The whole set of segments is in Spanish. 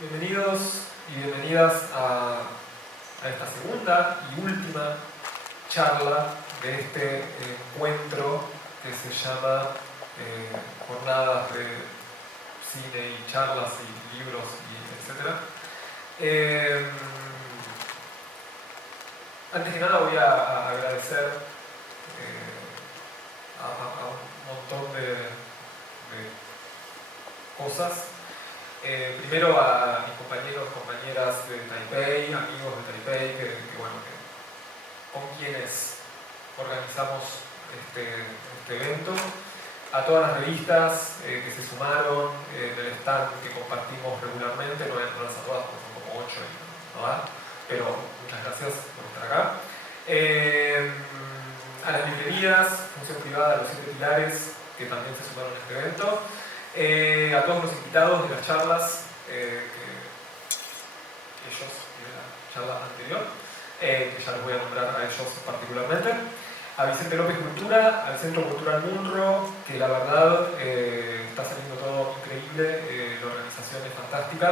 Bienvenidos y bienvenidas a esta segunda y última charla de este encuentro que se llama Jornadas de Cine y Charlas y Libros y etc. Antes que nada voy a agradecer a un montón de cosas. Primero a mis compañeros, compañeras de Taipei, amigos de Taipei, con quienes organizamos este evento, a todas las revistas que se sumaron, del stand que compartimos regularmente, no las a todas porque son como 8 y no da, pero muchas gracias por estar acá. A las librerías, Función Privada, los 7 Pilares, que también se sumaron a este evento. A todos los invitados de las charlas, ellos de la charla anterior, que ya les voy a nombrar a ellos particularmente. A Vicente López Cultura, al Centro Cultural Munro, que la verdad está saliendo todo increíble, la organización es fantástica,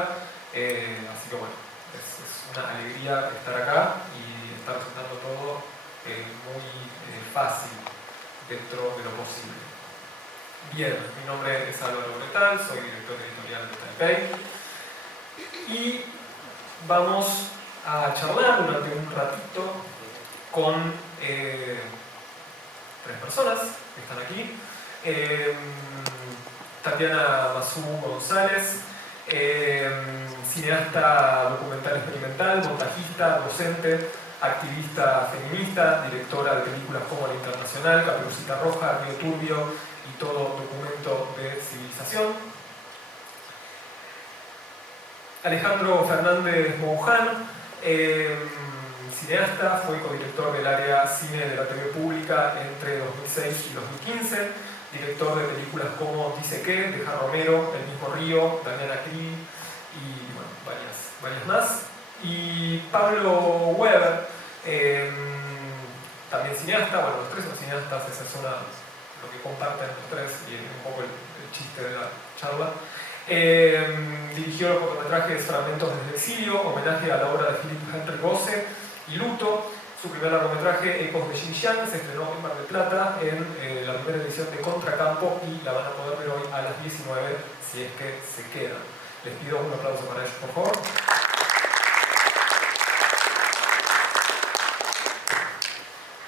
así que bueno, es una alegría estar acá y está resultando todo muy fácil dentro de lo posible. Bien, mi nombre es Álvaro Bretal, soy director editorial de Taipei y vamos a charlar durante un ratito con 3 personas que están aquí. Tatiana Mazú González, cineasta documental experimental, montajista, docente, activista feminista, directora de películas como La Internacional, Caperucita Roja, Río Turbio y todo documento de civilización. Alejandro Fernández Mouján, cineasta, fue codirector del área cine de la TV pública entre 2006 y 2015, director de películas como Dice qué, de Jar Romero, El mismo río, Damiana Cri y bueno, varias más. Y Pablo Weber, también cineasta, bueno, los 3 son cineastas, esa es lo que comparten los 3 y un poco el chiste de la charla. Dirigió los cortometrajes Fragmentos desde el exilio, homenaje a la obra de Philip Henry Gosse y Luto. Su primer largometraje, Ecos de Xinjiang, se estrenó en Mar del Plata en la primera edición de Contracampo y la van a poder ver hoy a las 19 si es que se quedan. Les pido un aplauso para ellos, por favor.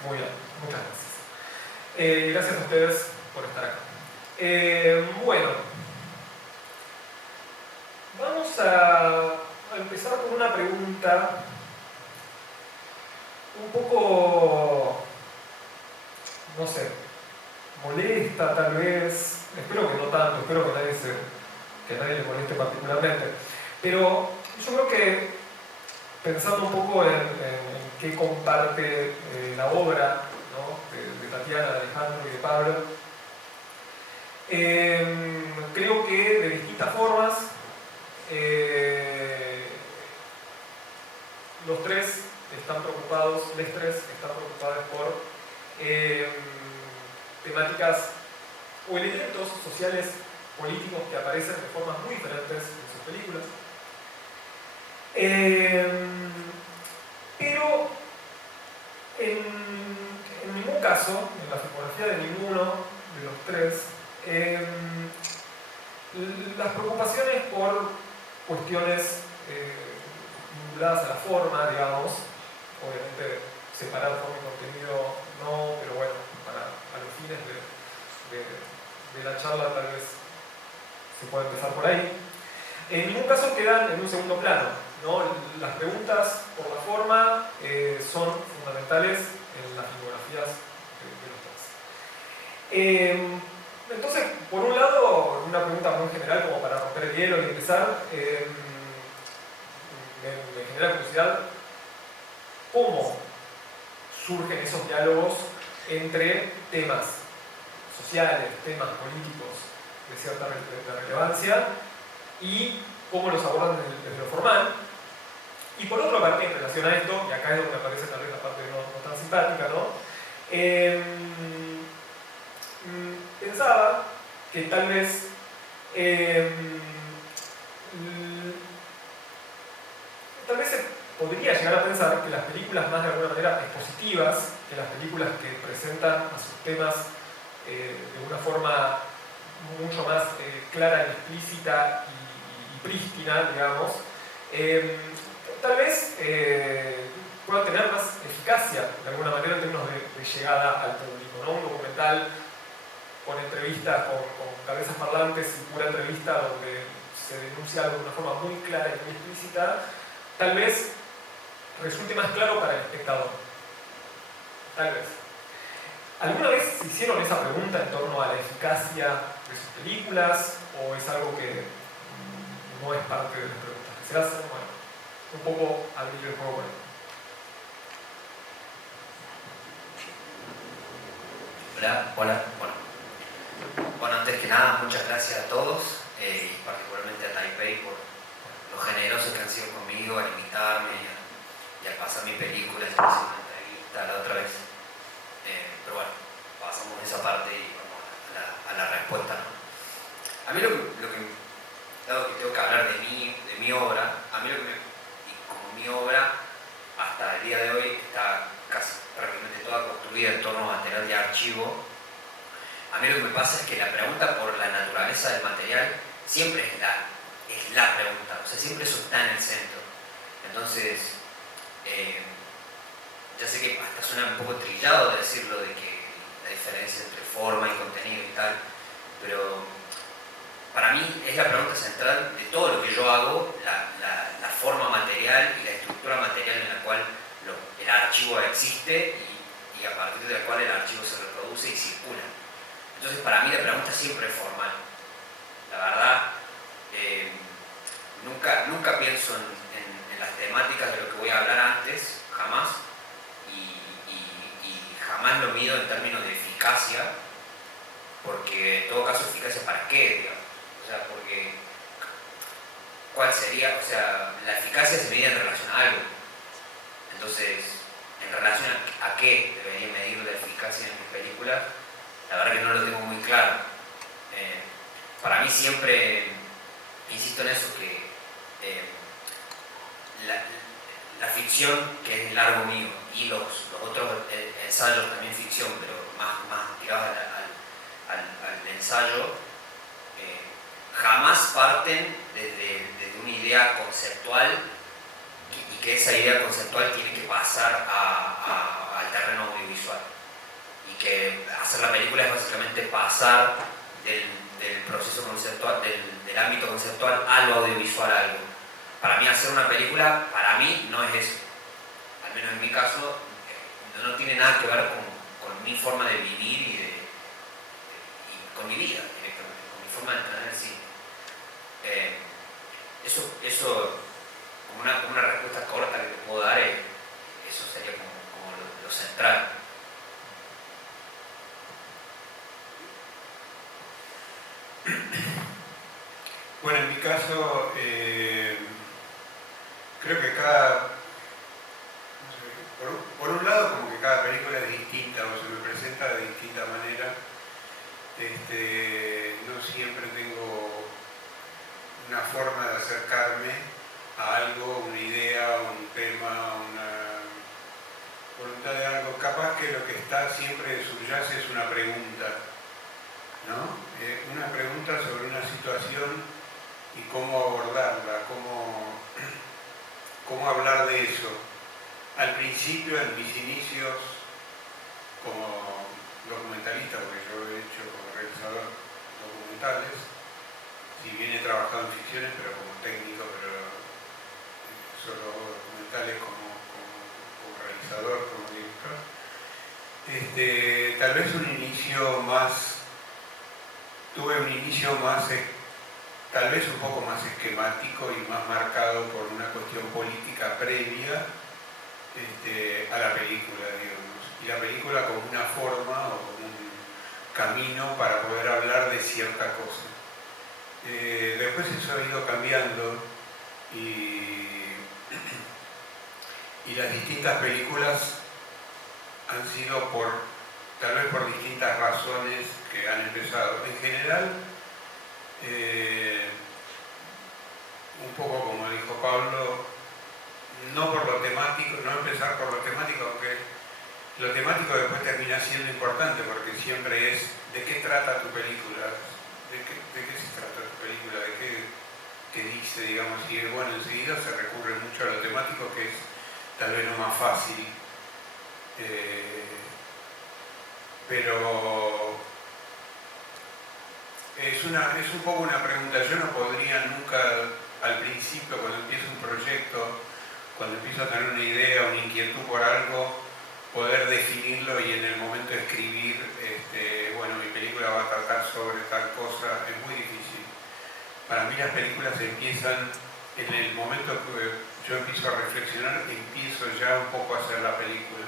Muy bien, muchas gracias. Gracias a ustedes por estar acá. Bueno, vamos a empezar con una pregunta un poco, no sé, molesta tal vez. Espero que no tanto, espero que nadie le moleste particularmente. Pero yo creo que pensando un poco en qué comparte la obra, ¿no?, de Tatiana, de Alejandro y de Pablo, creo que de distintas formas los 3 están preocupados, les 3 están preocupados por temáticas o elementos sociales políticos que aparecen de formas muy diferentes en sus películas. Pero en ningún caso, en la filmografía de ninguno de los 3, las preocupaciones por cuestiones vinculadas a la forma, digamos, obviamente separar forma y contenido no, pero bueno, a los fines de la charla tal vez se puede empezar por ahí. En ningún caso quedan en un segundo plano, ¿no? Las preguntas por la forma son fundamentales en las filmografías de los 3. Entonces, por un lado, una pregunta muy general como para romper el hielo y empezar, me genera curiosidad cómo surgen esos diálogos entre temas sociales, temas políticos de cierta relevancia y cómo los abordan desde lo formal. Y por otra parte, en relación a esto, y acá es donde aparece tal vez la parte no tan simpática, ¿no? Pensaba que tal vez que las películas más de alguna manera expositivas, que las películas que presentan a sus temas de una forma mucho más clara y explícita y prístina, digamos, tal vez puedan tener más eficacia de alguna manera en términos de llegada al público, ¿no? Un documental con entrevistas, con cabezas parlantes y pura entrevista donde se denuncia algo de una forma muy clara y muy explícita, tal vez resulte más claro para el espectador. Tal vez. ¿Alguna vez se hicieron esa pregunta en torno a la eficacia de sus películas o es algo que no es parte de las preguntas que se hacen? Bueno, un poco abrir el juego con él. Hola, hola. Bueno, antes que nada, muchas gracias a todos y particularmente a Taipei por lo generosos que han sido conmigo al invitarme y al pasar mi película, y hacer una entrevista la otra vez. Pero bueno, pasamos esa parte y vamos a la respuesta, ¿no? A mí dado que tengo que hablar de mi obra, a mí y como mi obra hasta el día de hoy está casi prácticamente toda construida en torno a material de archivo, a mí lo que me pasa es que la pregunta por la naturaleza del material siempre es la pregunta, o sea, siempre eso está en el centro. Entonces, ya sé que hasta suena un poco trillado de decirlo, de que la diferencia entre forma y contenido y tal, pero para mí es la pregunta central de todo lo que yo hago, la forma material y la estructura material en la cual el archivo existe y a partir de la cual el archivo se reproduce y circula. Entonces, para mí la pregunta siempre es formal. La verdad, nunca pienso en las temáticas de lo que voy a hablar antes, jamás, y jamás lo mido en términos de eficacia, porque en todo caso, eficacia para qué, digamos. O sea, porque ¿cuál sería? O sea, la eficacia se mide en relación a algo. Entonces, en relación a qué debería medir la eficacia en mis películas, la verdad que no lo tengo muy claro. Para mí siempre, insisto en eso, que la ficción, que es el largo mío, y los otros ensayos, también ficción, pero más tirados al ensayo, jamás parten desde una idea conceptual y que esa idea conceptual tiene que pasar al terreno audiovisual. Y que hacer la película es básicamente pasar del proceso conceptual, del ámbito conceptual a lo audiovisual, a algo. Para mí hacer una película, para mí no es eso. Al menos en mi caso, no tiene nada que ver con mi forma de vivir y con mi vida directamente, con mi forma de entender el cine. Eso como una respuesta corta que te puedo dar, eso sería como lo central. Bueno, en mi caso, creo que por un lado, como que cada película es distinta o se me presenta de distinta manera. No siempre tengo una forma de acercarme a algo, una idea, un tema, una voluntad de algo. Capaz que lo que está siempre subyace es una pregunta, ¿no? Una pregunta sobre una situación y cómo abordarla, cómo hablar de eso. Al principio, en mis inicios como documentalista, porque yo he hecho como realizador documentales, si bien he trabajado en ficciones, pero como técnico, pero solo documentales como realizador, como director. Tal vez tuve un inicio más, tal vez un poco más esquemático y más marcado por una cuestión política previa a la película, digamos. Y la película como una forma o como un camino para poder hablar de cierta cosa. Después eso ha ido cambiando y las distintas películas han sido tal vez por distintas razones que han empezado. En general, un poco como dijo Pablo, no por lo temático, no empezar por lo temático, aunque lo temático después termina siendo importante, porque siempre es de qué trata tu película, de qué se trata tu película, de qué dice, digamos, y bueno, enseguida se recurre mucho a lo temático, que es tal vez lo más fácil, pero es un poco una pregunta. Yo no podría nunca al principio, cuando empiezo un proyecto, cuando empiezo a tener una idea, una inquietud por algo, poder definirlo y en el momento de escribir, bueno, mi película va a tratar sobre tal cosa, es muy difícil. Para mí las películas empiezan en el momento que yo empiezo a reflexionar, empiezo ya un poco a hacer la película.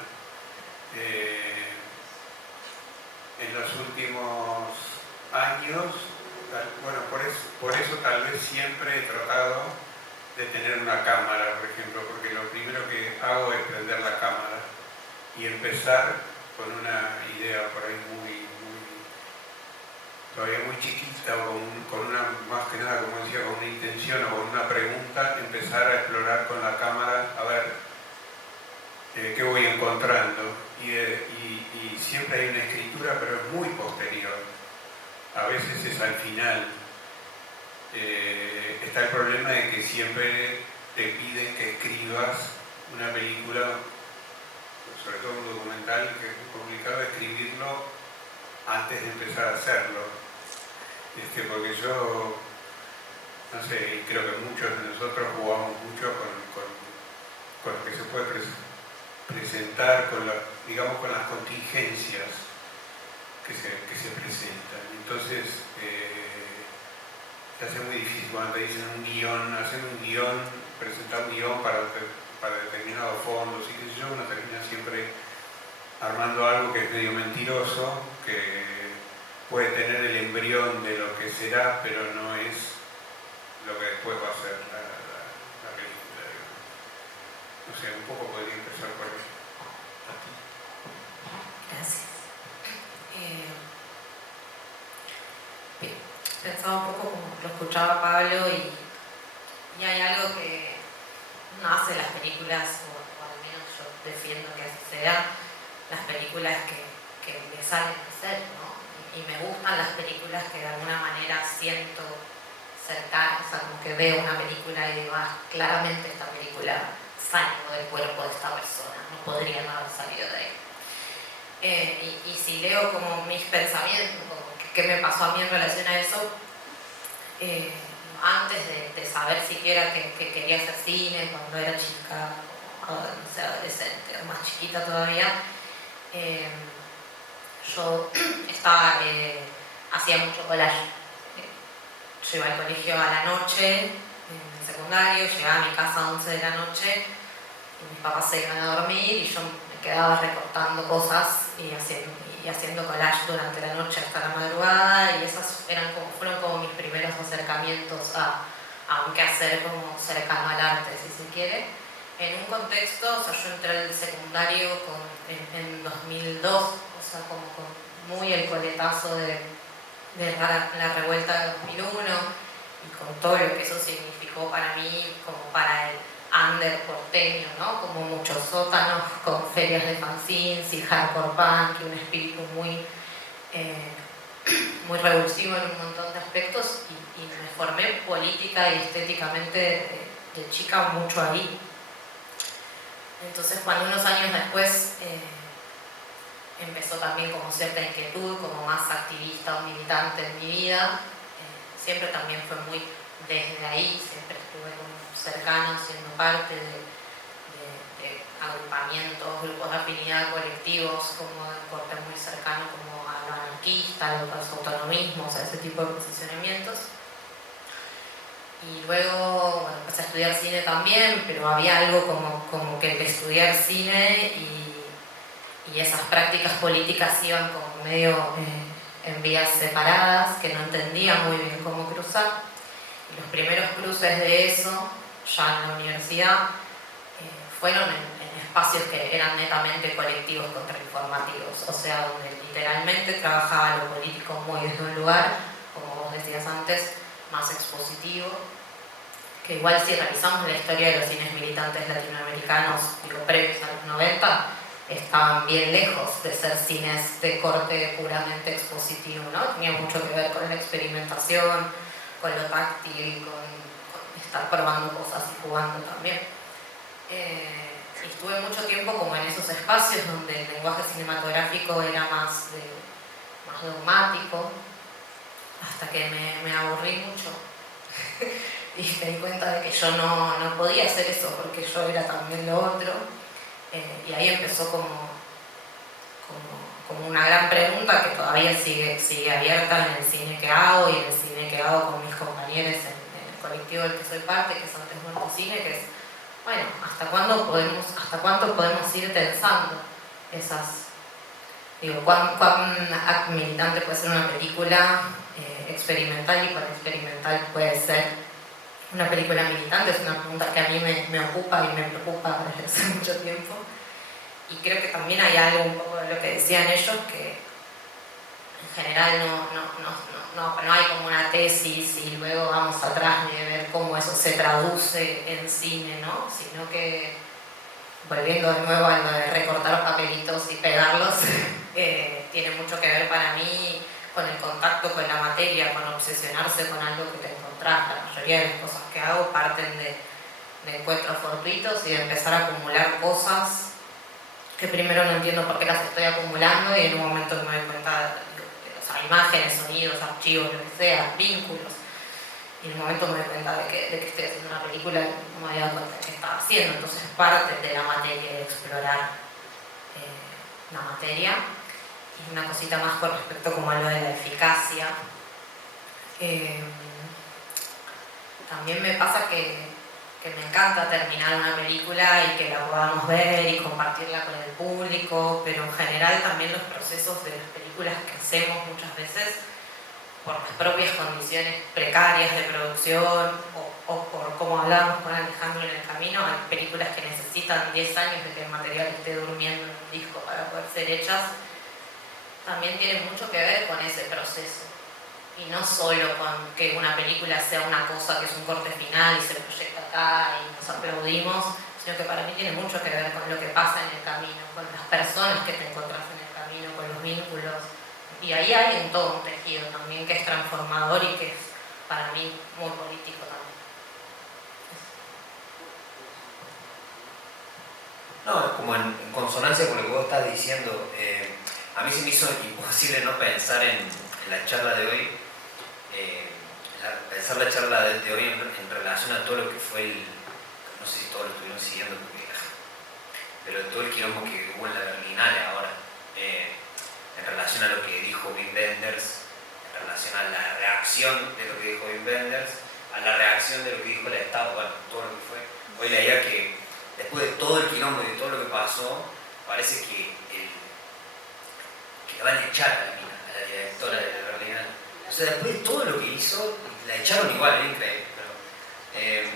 En los últimos años, bueno, por eso tal vez siempre he tratado de tener una cámara, por ejemplo, porque lo primero que hago es prender la cámara y empezar con una idea por ahí todavía muy chiquita, con una, más que nada, como decía, con una intención o con una pregunta, empezar a explorar con la cámara, a ver qué voy encontrando. Y siempre hay una escritura, pero es muy posterior. A veces es al final. Está el problema de que siempre te piden que escribas una película, sobre todo un documental, que es muy complicado escribirlo antes de empezar a hacerlo. Porque yo, no sé, y creo que muchos de nosotros jugamos mucho con lo que se puede presentar, digamos, con las contingencias que se presentan. Entonces, se hace muy difícil cuando te dicen un guión, hacer un guión, presentar un guión para determinados fondos y qué sé yo, uno termina siempre armando algo que es medio mentiroso, que puede tener el embrión de lo que será, pero no es lo que después va a ser la película, digamos. No sé, un poco podría empezar por ahí. Gracias. Bien, pensaba un poco como lo escuchaba Pablo y hay algo que no hace las películas, o al menos yo defiendo que así sea, las películas que me salen de ser, ¿no? Y me gustan las películas que de alguna manera siento cercanas, o sea, como que veo una película y digo, claramente esta película salió del cuerpo de esta persona, no podría no haber salido de ahí. Y si leo como mis pensamientos, como qué me pasó a mí en relación a eso, antes de saber siquiera que quería hacer cine, cuando era chica, no sé, adolescente, o más chiquita todavía, yo hacía mucho collage. Yo iba al colegio a la noche, en el secundario, llegaba a mi casa a 11 de la noche, y mis papás se iban a dormir y yo me quedaba recortando cosas y haciendo collage durante la noche hasta la madrugada, y esas fueron como mis primeros acercamientos a un quehacer como cercano al arte, si se quiere. En un contexto, o sea, yo entré al secundario en 2002, o sea, como con muy el coletazo de la revuelta de 2001 y con todo lo que eso significó para mí, como para el under porteño, ¿no? Como muchos sótanos con ferias de fanzines y hardcore punk y un espíritu muy revulsivo en un montón de aspectos, y me formé política y estéticamente de chica mucho ahí. Entonces, cuando unos años después empezó también como cierta inquietud, como más activista o militante en mi vida, siempre también fue muy desde ahí, siempre estuve como cercano, siendo parte de agrupamientos, grupos de afinidad, colectivos, como de corte muy cercano como a lo anarquista, a los autonomismos, a ese tipo de posicionamientos. Y luego, bueno, empecé a estudiar cine también, pero había algo como que el estudiar cine y esas prácticas políticas iban como medio en vías separadas, que no entendía muy bien cómo cruzar. Y los primeros cruces de eso, ya en la universidad, fueron en espacios que eran netamente colectivos contrainformativos, o sea, donde literalmente trabajaba lo político muy desde un lugar, como vos decías antes, más expositivo, que igual si revisamos la historia de los cines militantes latinoamericanos, digo, previos a los 90, estaban bien lejos de ser cines de corte puramente expositivo, ¿no? Tenía mucho que ver con la experimentación, con lo táctil, con estar probando cosas y jugando también. Y estuve mucho tiempo como en esos espacios donde el lenguaje cinematográfico era más dogmático, hasta que me aburrí mucho y me di cuenta de que yo no podía hacer eso porque yo era también lo otro. Y ahí empezó como una gran pregunta que todavía sigue abierta en el cine que hago y en el cine que hago con mis compañeros en el colectivo del que soy parte, que es Antes Muerto Cine, que es, bueno, ¿hasta cuánto podemos ir tensando esas... Digo, ¿cuán militante puede ser una película experimental y cuán experimental puede ser una película militante? Es una pregunta que a mí me ocupa y me preocupa desde hace mucho tiempo. Y creo que también hay algo un poco de lo que decían ellos, que en general no hay como una tesis y luego vamos atrás de ver cómo eso se traduce en cine, ¿no? Sino que, volviendo de nuevo a lo de recortar papelitos y pegarlos, tiene mucho que ver para mí con el contacto con la materia, con obsesionarse con algo que te encontrás. La mayoría de las cosas que hago parten de encuentros fortuitos y de empezar a acumular cosas que primero no entiendo por qué las estoy acumulando y en un momento me doy cuenta de imágenes, sonidos, archivos, lo que sea, vínculos. Y en un momento me doy cuenta de que estoy haciendo una película y no me había dado cuenta de qué estaba haciendo. Entonces parte de la materia, de explorar la materia. Y una cosita más con respecto como a lo de la eficacia. También me pasa que me encanta terminar una película y que la podamos ver y compartirla con el público, pero en general también los procesos de las películas que hacemos muchas veces, por las propias condiciones precarias de producción o por como hablábamos con Alejandro en el camino, hay películas que necesitan 10 años de que el material esté durmiendo en un disco para poder ser hechas. También tiene mucho que ver con ese proceso. Y no solo con que una película sea una cosa que es un corte final y se proyecta acá y nos aplaudimos, sino que para mí tiene mucho que ver con lo que pasa en el camino, con las personas que te encontrás en el camino, con los vínculos. Y ahí hay todo un tejido también que es transformador y que es para mí muy político también. No, como en consonancia con lo que vos estás diciendo, a mí se me hizo imposible no pensar en la charla de hoy, pensar la charla de hoy en relación a todo lo que fue no sé si todos lo estuvieron siguiendo, pero todo el quilombo que hubo en la Berlinale ahora, en relación a lo que dijo Wim Wenders, en relación a la reacción de lo que dijo Wim Wenders, a la reacción de lo que dijo el Estado, bueno, todo lo que fue. Hoy leía que después de todo el quilombo y de todo lo que pasó, parece que le van a echar a la directora de la Berlinale. O sea, después de todo lo que hizo, la echaron igual, es increíble. Pero,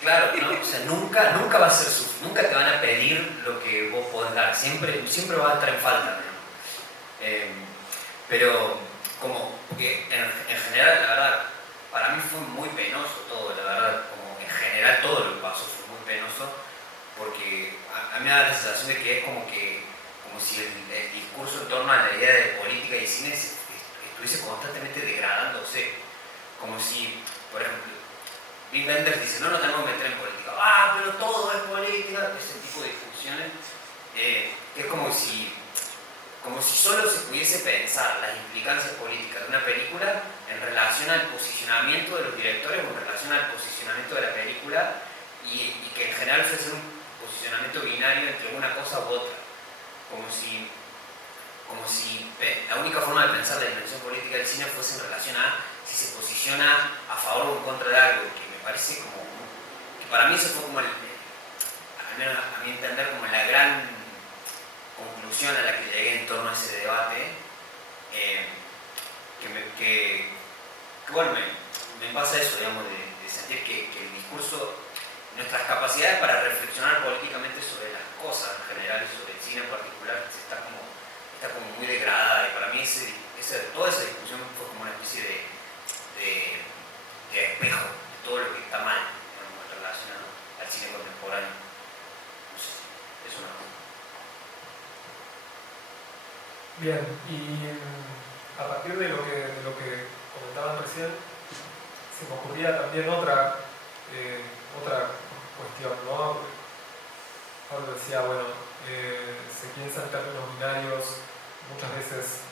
claro, ¿no? O sea, nunca va a ser nunca te van a pedir lo que vos podés dar, siempre va a estar en falta, ¿no? Pero como que en general, la verdad, para mí fue muy penoso todo, la verdad, como en general todo lo que pasó fue muy penoso, porque a mí me da la sensación de que es como si el discurso en torno a la idea de política y cine estuviese constantemente degradándose, como si, por ejemplo, Wim Wenders dice, no nos tenemos que meter en política, pero todo es política, ese tipo de discusiones, que es como si solo se pudiese pensar las implicancias políticas de una película en relación al posicionamiento de los directores o en relación al posicionamiento de la película y que en general fuese un posicionamiento binario entre una cosa u otra, como si la única forma de pensar la dimensión política del cine fuese en relación a si se posiciona a favor o en contra de algo, que me parece como que para mí eso fue como al menos a mi entender, como la gran conclusión a la que llegué en torno a ese debate, que bueno, me pasa eso, digamos, de sentir que el discurso, nuestras capacidades para reflexionar políticamente sobre las cosas en general y sobre el cine en particular está como muy degradada, y para mí toda esa discusión fue como una especie de espejo Bien, y a partir de lo que comentaban recién, se me ocurría también otra cuestión, ¿no? Pablo decía, bueno, se piensa en términos binarios muchas veces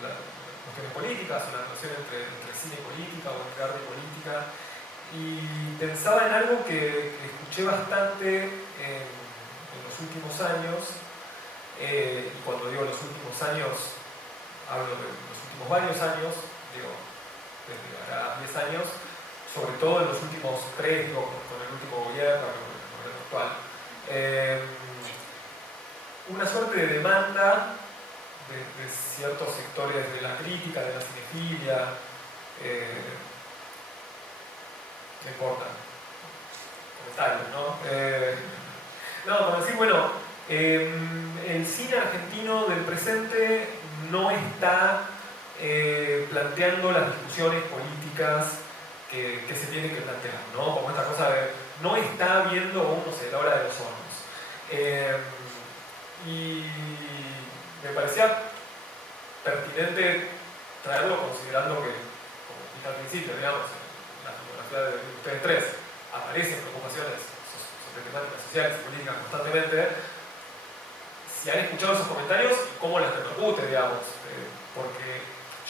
las cuestiones políticas o la relación entre cine y política o entre arte y política, y pensaba en algo que escuché bastante en los últimos años, y cuando digo los últimos años, hablo de los últimos varios años, digo, desde ahora 10 años, sobre todo en los últimos 3, digo, con el último gobierno, con el gobierno actual. Una suerte de demanda de ciertos sectores de la crítica, de la cinefilia, no importa, comentarios, ¿no? No, como decir, bueno, el cine argentino del presente no está planteando las discusiones políticas que se tienen que plantear, ¿no? Como esta cosa de no está viendo aún, no sé, la hora de los hornos. Y me parecía pertinente traerlo considerando que, como dije al principio, digamos, en la filmografía de ustedes tres aparecen preocupaciones sobre temáticas sociales y políticas constantemente. Si han escuchado esos comentarios, ¿cómo les repercute, digamos? Porque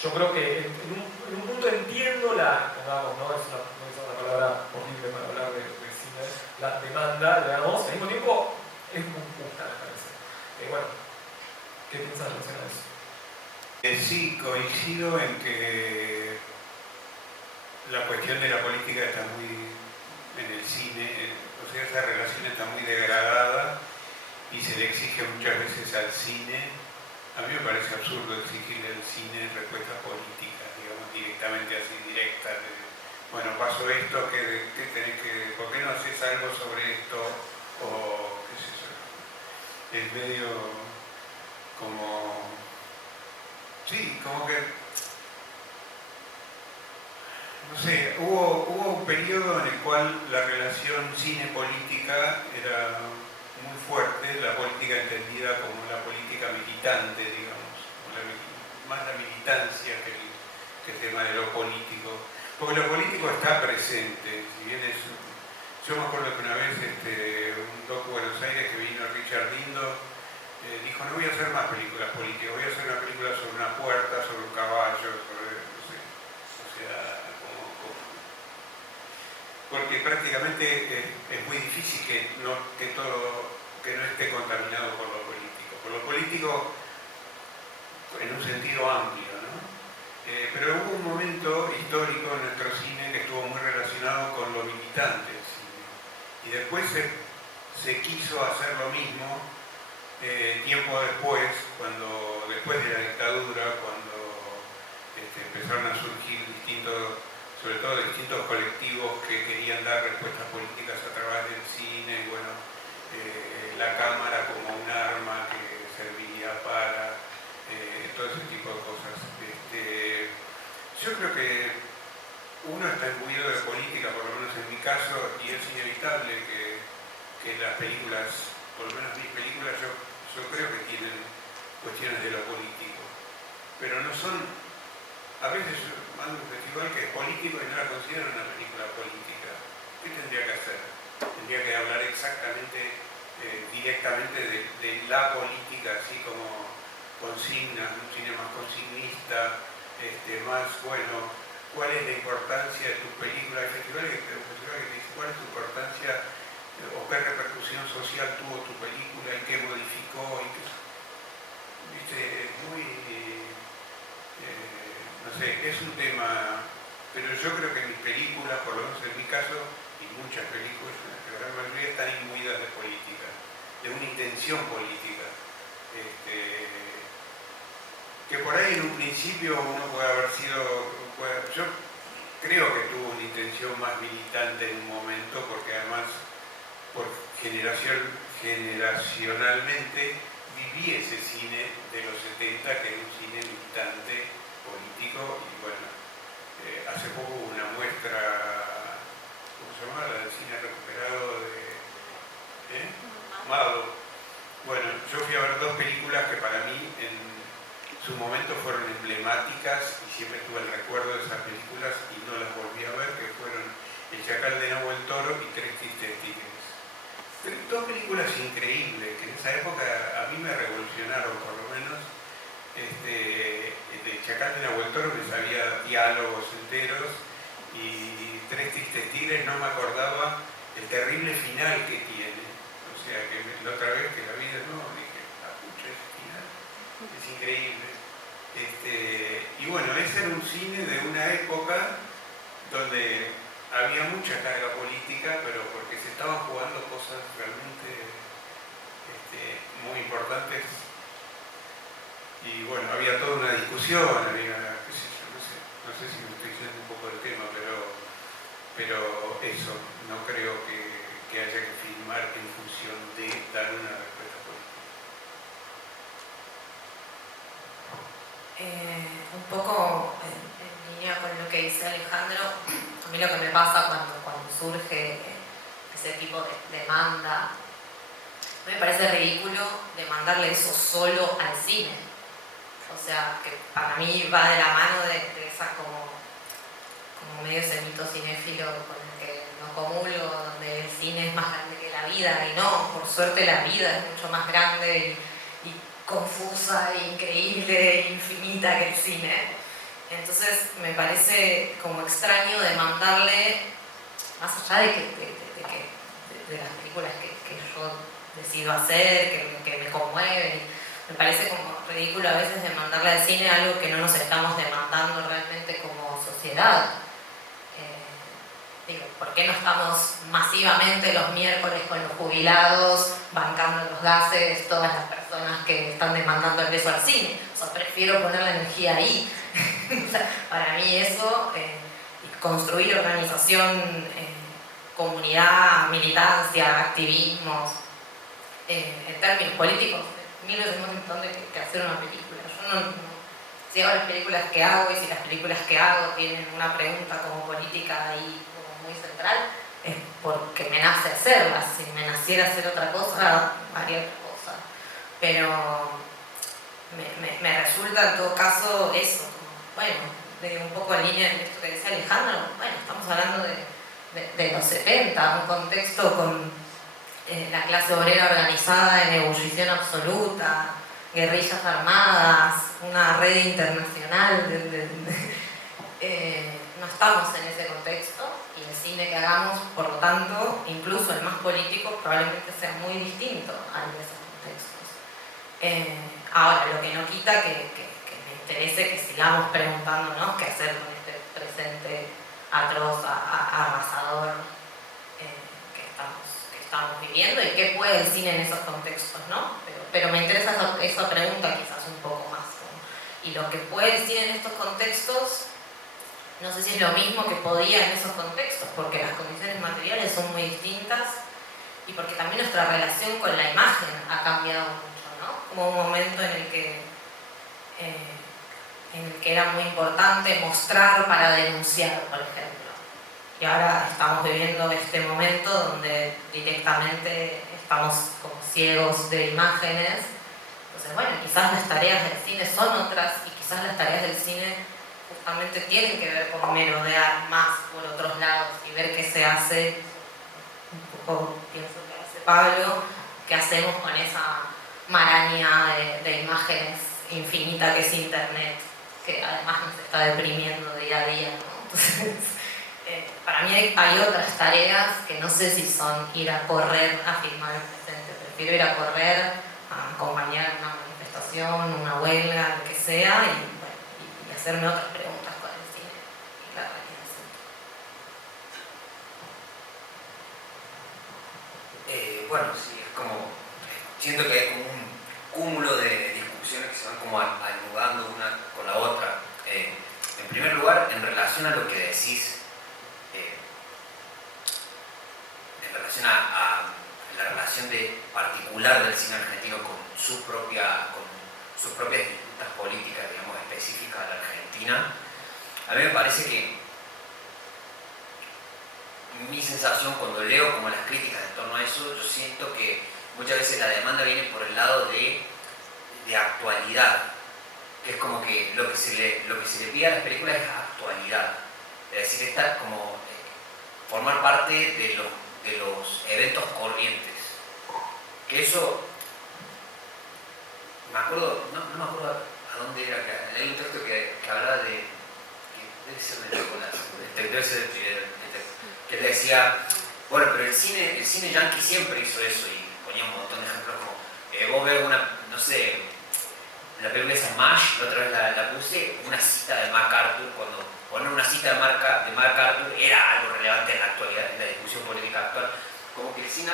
yo creo que en un punto entiendo pongamos, no es una palabra horrible para hablar de cine, la demanda, digamos, al mismo tiempo es muy justa, me parece. Bueno, ¿qué piensas en relación a eso? Sí, coincido en que la cuestión de la política está muy en el cine, o sea, esa relación está muy degradada y se le exige muchas veces al cine. A mí me parece absurdo exigirle al cine respuestas políticas, digamos, directamente así, directas. Bueno, pasó esto, ¿qué tenés que, ¿por qué no haces algo sobre esto? O qué sé yo. Es medio como... Sí, como que... No sé, hubo un periodo en el cual la relación cine-política era muy fuerte, la política entendida como la política militante, digamos, más la militancia que el tema de lo político. Porque lo político está presente, si bien es... Yo me acuerdo que una vez un docu Buenos Aires que vino Richard Lindo, dijo, no voy a hacer más películas políticas, voy a hacer una película sobre una puerta, sobre un caballo, sobre, no sé, o sea, porque prácticamente es muy difícil que no esté contaminado por lo político. Por lo político en un sentido amplio, ¿no? Pero hubo un momento histórico en nuestro cine que estuvo muy relacionado con lo militante del cine. Y después se quiso hacer lo mismo tiempo después, después de la dictadura, cuando empezaron a surgir sobre todo distintos colectivos que querían dar respuestas políticas a través del cine, y bueno, la cámara como un arma que serviría para todo ese tipo de cosas. Yo creo que uno está imbuido de política, por lo menos en mi caso, y es inevitable que las películas, por lo menos mis películas, yo creo que tienen cuestiones de lo político, pero no son... A veces mando un festival que es político y no la consideran una película política. ¿Qué tendría que hacer? Tendría que hablar exactamente, directamente de la política, así como consignas, un cine más consignista, más, bueno, ¿cuál es la importancia de tu película? Hay festivales que te dicen cuál es tu importancia o qué repercusión social tuvo tu película y qué modificó. ¿Viste? Es muy... no sé, es un tema, pero yo creo que mis películas, por lo menos en mi caso, y muchas películas, la gran mayoría están imbuidas de política, de una intención política. Que por ahí en un principio uno puede haber sido, yo creo que tuvo una intención más militante en un momento, porque además, generacionalmente, viví ese cine de los 70, que era un cine militante, político, y bueno, hace poco hubo una muestra, ¿cómo se llama? La del cine recuperado de Mado. Bueno, yo fui a ver dos películas que para mí Chacal de Nahuel Toro me sabía diálogos enteros y Tres Tristes Tigres no me acordaba el terrible final que tiene. O sea que la otra vez que la vi de nuevo dije, pucha, ese final es increíble. Y bueno, ese era un cine de una época donde había mucha carga política, pero porque se estaban jugando cosas realmente muy importantes. Y bueno, había toda una discusión, había, qué sé yo, no sé si me estoy yendo un poco del tema, pero eso, no creo que haya que filmar en función de dar una respuesta política. Un poco en línea con lo que dice Alejandro, a mí lo que me pasa cuando surge ese tipo de demanda, me parece ridículo demandarle eso solo al cine. O sea, que para mí va de la mano de esa como medio ese mito cinéfilo con el que no comulgo, donde el cine es más grande que la vida, y no, por suerte la vida es mucho más grande y confusa, e increíble, e infinita que el cine. Entonces me parece como extraño demandarle, más allá de las películas que yo decido hacer, que me conmueven. Me parece como ridículo a veces demandarle al cine algo que no nos estamos demandando realmente como sociedad. Digo, ¿por qué no estamos masivamente los miércoles con los jubilados, bancando los gases, todas las personas que están demandando el beso al cine? O sea, prefiero poner la energía ahí. O sea, para mí eso, construir organización, comunidad, militancia, activismos, en términos políticos, a mí no es un montón de que hacer una película. Yo no, si hago las películas que hago y si las películas que hago tienen una pregunta como política ahí como muy central, es porque me nace hacerlas. Si me naciera hacer otra cosa, haría otra cosa. Pero me resulta en todo caso eso, como, bueno, un poco en línea de esto que decía Alejandro, bueno, estamos hablando de los 70, un contexto con la clase obrera organizada en ebullición absoluta, guerrillas armadas, una red internacional. No estamos en ese contexto y el cine que hagamos, por lo tanto, incluso el más político, probablemente sea muy distinto al de esos contextos. Ahora, lo que no quita que me interese que sigamos preguntándonos qué hacer con este presente atroz, arrasador que estamos viviendo y qué puede el cine en esos contextos, ¿no? Pero me interesa esa pregunta quizás un poco más, ¿no? Y lo que puede el cine en estos contextos, no sé si es lo mismo que podía en esos contextos, porque las condiciones materiales son muy distintas y porque también nuestra relación con la imagen ha cambiado mucho, ¿no? Como un momento en el que era muy importante mostrar para denunciar, por ejemplo. Y ahora estamos viviendo este momento donde directamente estamos como ciegos de imágenes. Entonces, bueno, quizás las tareas del cine son otras y quizás las tareas del cine justamente tienen que ver con merodear más por otros lados y ver qué se hace, un poco pienso que hace Pablo, qué hacemos con esa maraña de imágenes infinita que es internet, que además nos está deprimiendo día a día, ¿no? Entonces, para mí hay otras tareas que no sé si son ir a correr a filmar el presente. Prefiero ir a correr, a acompañar una manifestación, una huelga, lo que sea, y hacerme otras preguntas con el cine y la realización. Bueno, sí, es como, siento que hay como un cúmulo de discusiones que se van como anudando una con la otra. En primer lugar, en relación a lo que decís, en relación a la relación particular del cine argentino con sus propias disputas políticas, digamos, específicas de la Argentina, a mí me parece que mi sensación cuando leo como las críticas en torno a eso, yo siento que muchas veces la demanda viene por el lado de actualidad, que es como que lo que se le pide a las películas es actualidad, es decir, está como formar parte de los eventos corrientes, que eso, me acuerdo, no me acuerdo ¿A dónde era? Hay un texto que hablaba de... que debe ser de Nicolás, debe ser de Fidel, que le decía, bueno, pero el cine yankee siempre hizo eso, y ponía un montón de ejemplos como, vos ves una, no sé, la película esa MASH, la otra vez la puse, una cita de MacArthur, cuando poner una cita de MacArthur era algo relevante en la actualidad, en la discusión política actual. Como que el cine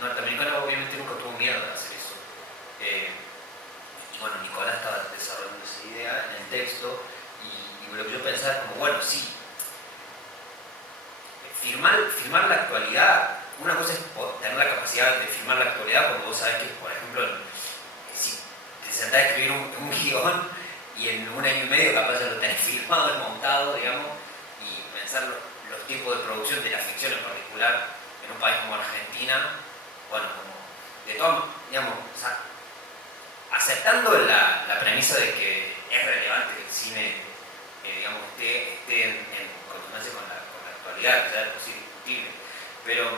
norteamericano obviamente nunca tuvo miedo de hacer eso. Y bueno, Nicolás estaba desarrollando esa idea en el texto, y lo que yo pensaba es como, bueno, sí, filmar la actualidad, una cosa es tener la capacidad de filmar la actualidad cuando vos sabés que, por ejemplo, si te sentás a escribir un guión y en un año y medio capaz ya lo tenés filmado, desmontado, digamos, y pensar los tiempos de producción de la ficción en particular en un país como Argentina, bueno, como de todas, digamos, o sea, aceptando la premisa de que es relevante que el cine, digamos, esté en consonancia con la actualidad, que ya es indiscutible, pero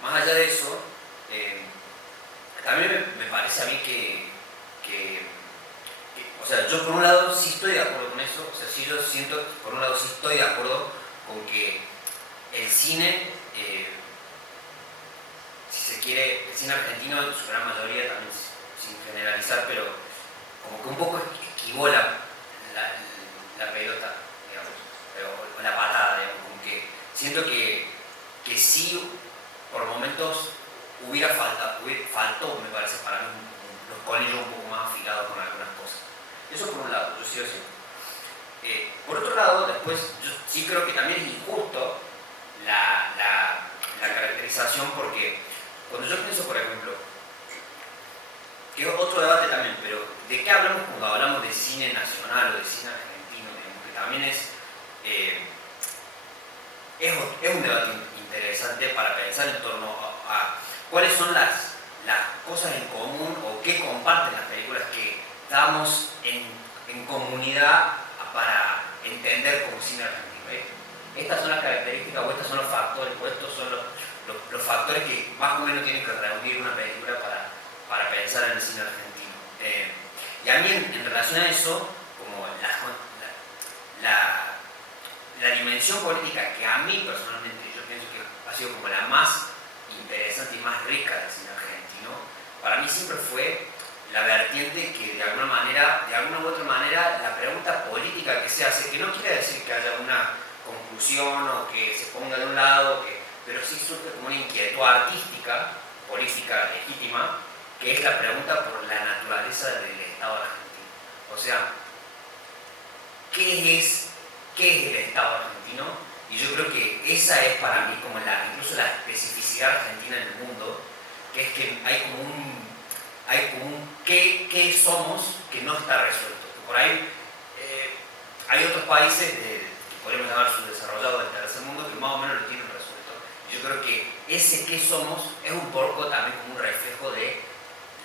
más allá de eso, también me parece a mí o sea, yo por un lado sí estoy de acuerdo con eso, o sea, sí yo siento, por un lado sí estoy de acuerdo con que el cine, si se quiere, el cine argentino en su gran mayoría, también sin generalizar, pero como que un poco esquivó la pelota, digamos, o la patada, digamos, como que siento que sí, por momentos faltó, me parece, para mí, los colmillos un poco más afilados con algunas cosas. Eso por un lado, yo sigo siendo. Por otro lado, después, yo sí creo que también es injusto la caracterización, porque cuando yo pienso, por ejemplo, que es otro debate también, pero ¿de qué hablamos cuando hablamos de cine nacional o de cine argentino? Que también es un debate interesante para pensar en torno a cuáles son las cosas en común o qué comparten las películas que damos en comunidad para entender como cine argentino. Estas son las características o estos son los factores, o estos son los factores que más o menos tienen que reunir una película para pensar en el cine argentino. Y a mí en relación a eso, como la dimensión política que a mí personalmente yo pienso que ha sido como la más interesante y más rica del cine argentino, para mí siempre fue la vertiente que de alguna u otra manera, la pregunta política que se hace, que no quiere decir que haya una conclusión o que se ponga de un lado, pero sí surge como una inquietud artística, política legítima, que es la pregunta por la naturaleza del Estado argentino. O sea, ¿qué es el Estado argentino? Y yo creo que esa es para mí como incluso la especificidad argentina en el mundo, que es que hay como un qué somos que no está resuelto. Por ahí hay otros países que podríamos llamar subdesarrollados del tercer mundo que más o menos lo tienen resuelto. Yo creo que ese qué somos es un poco también como un reflejo de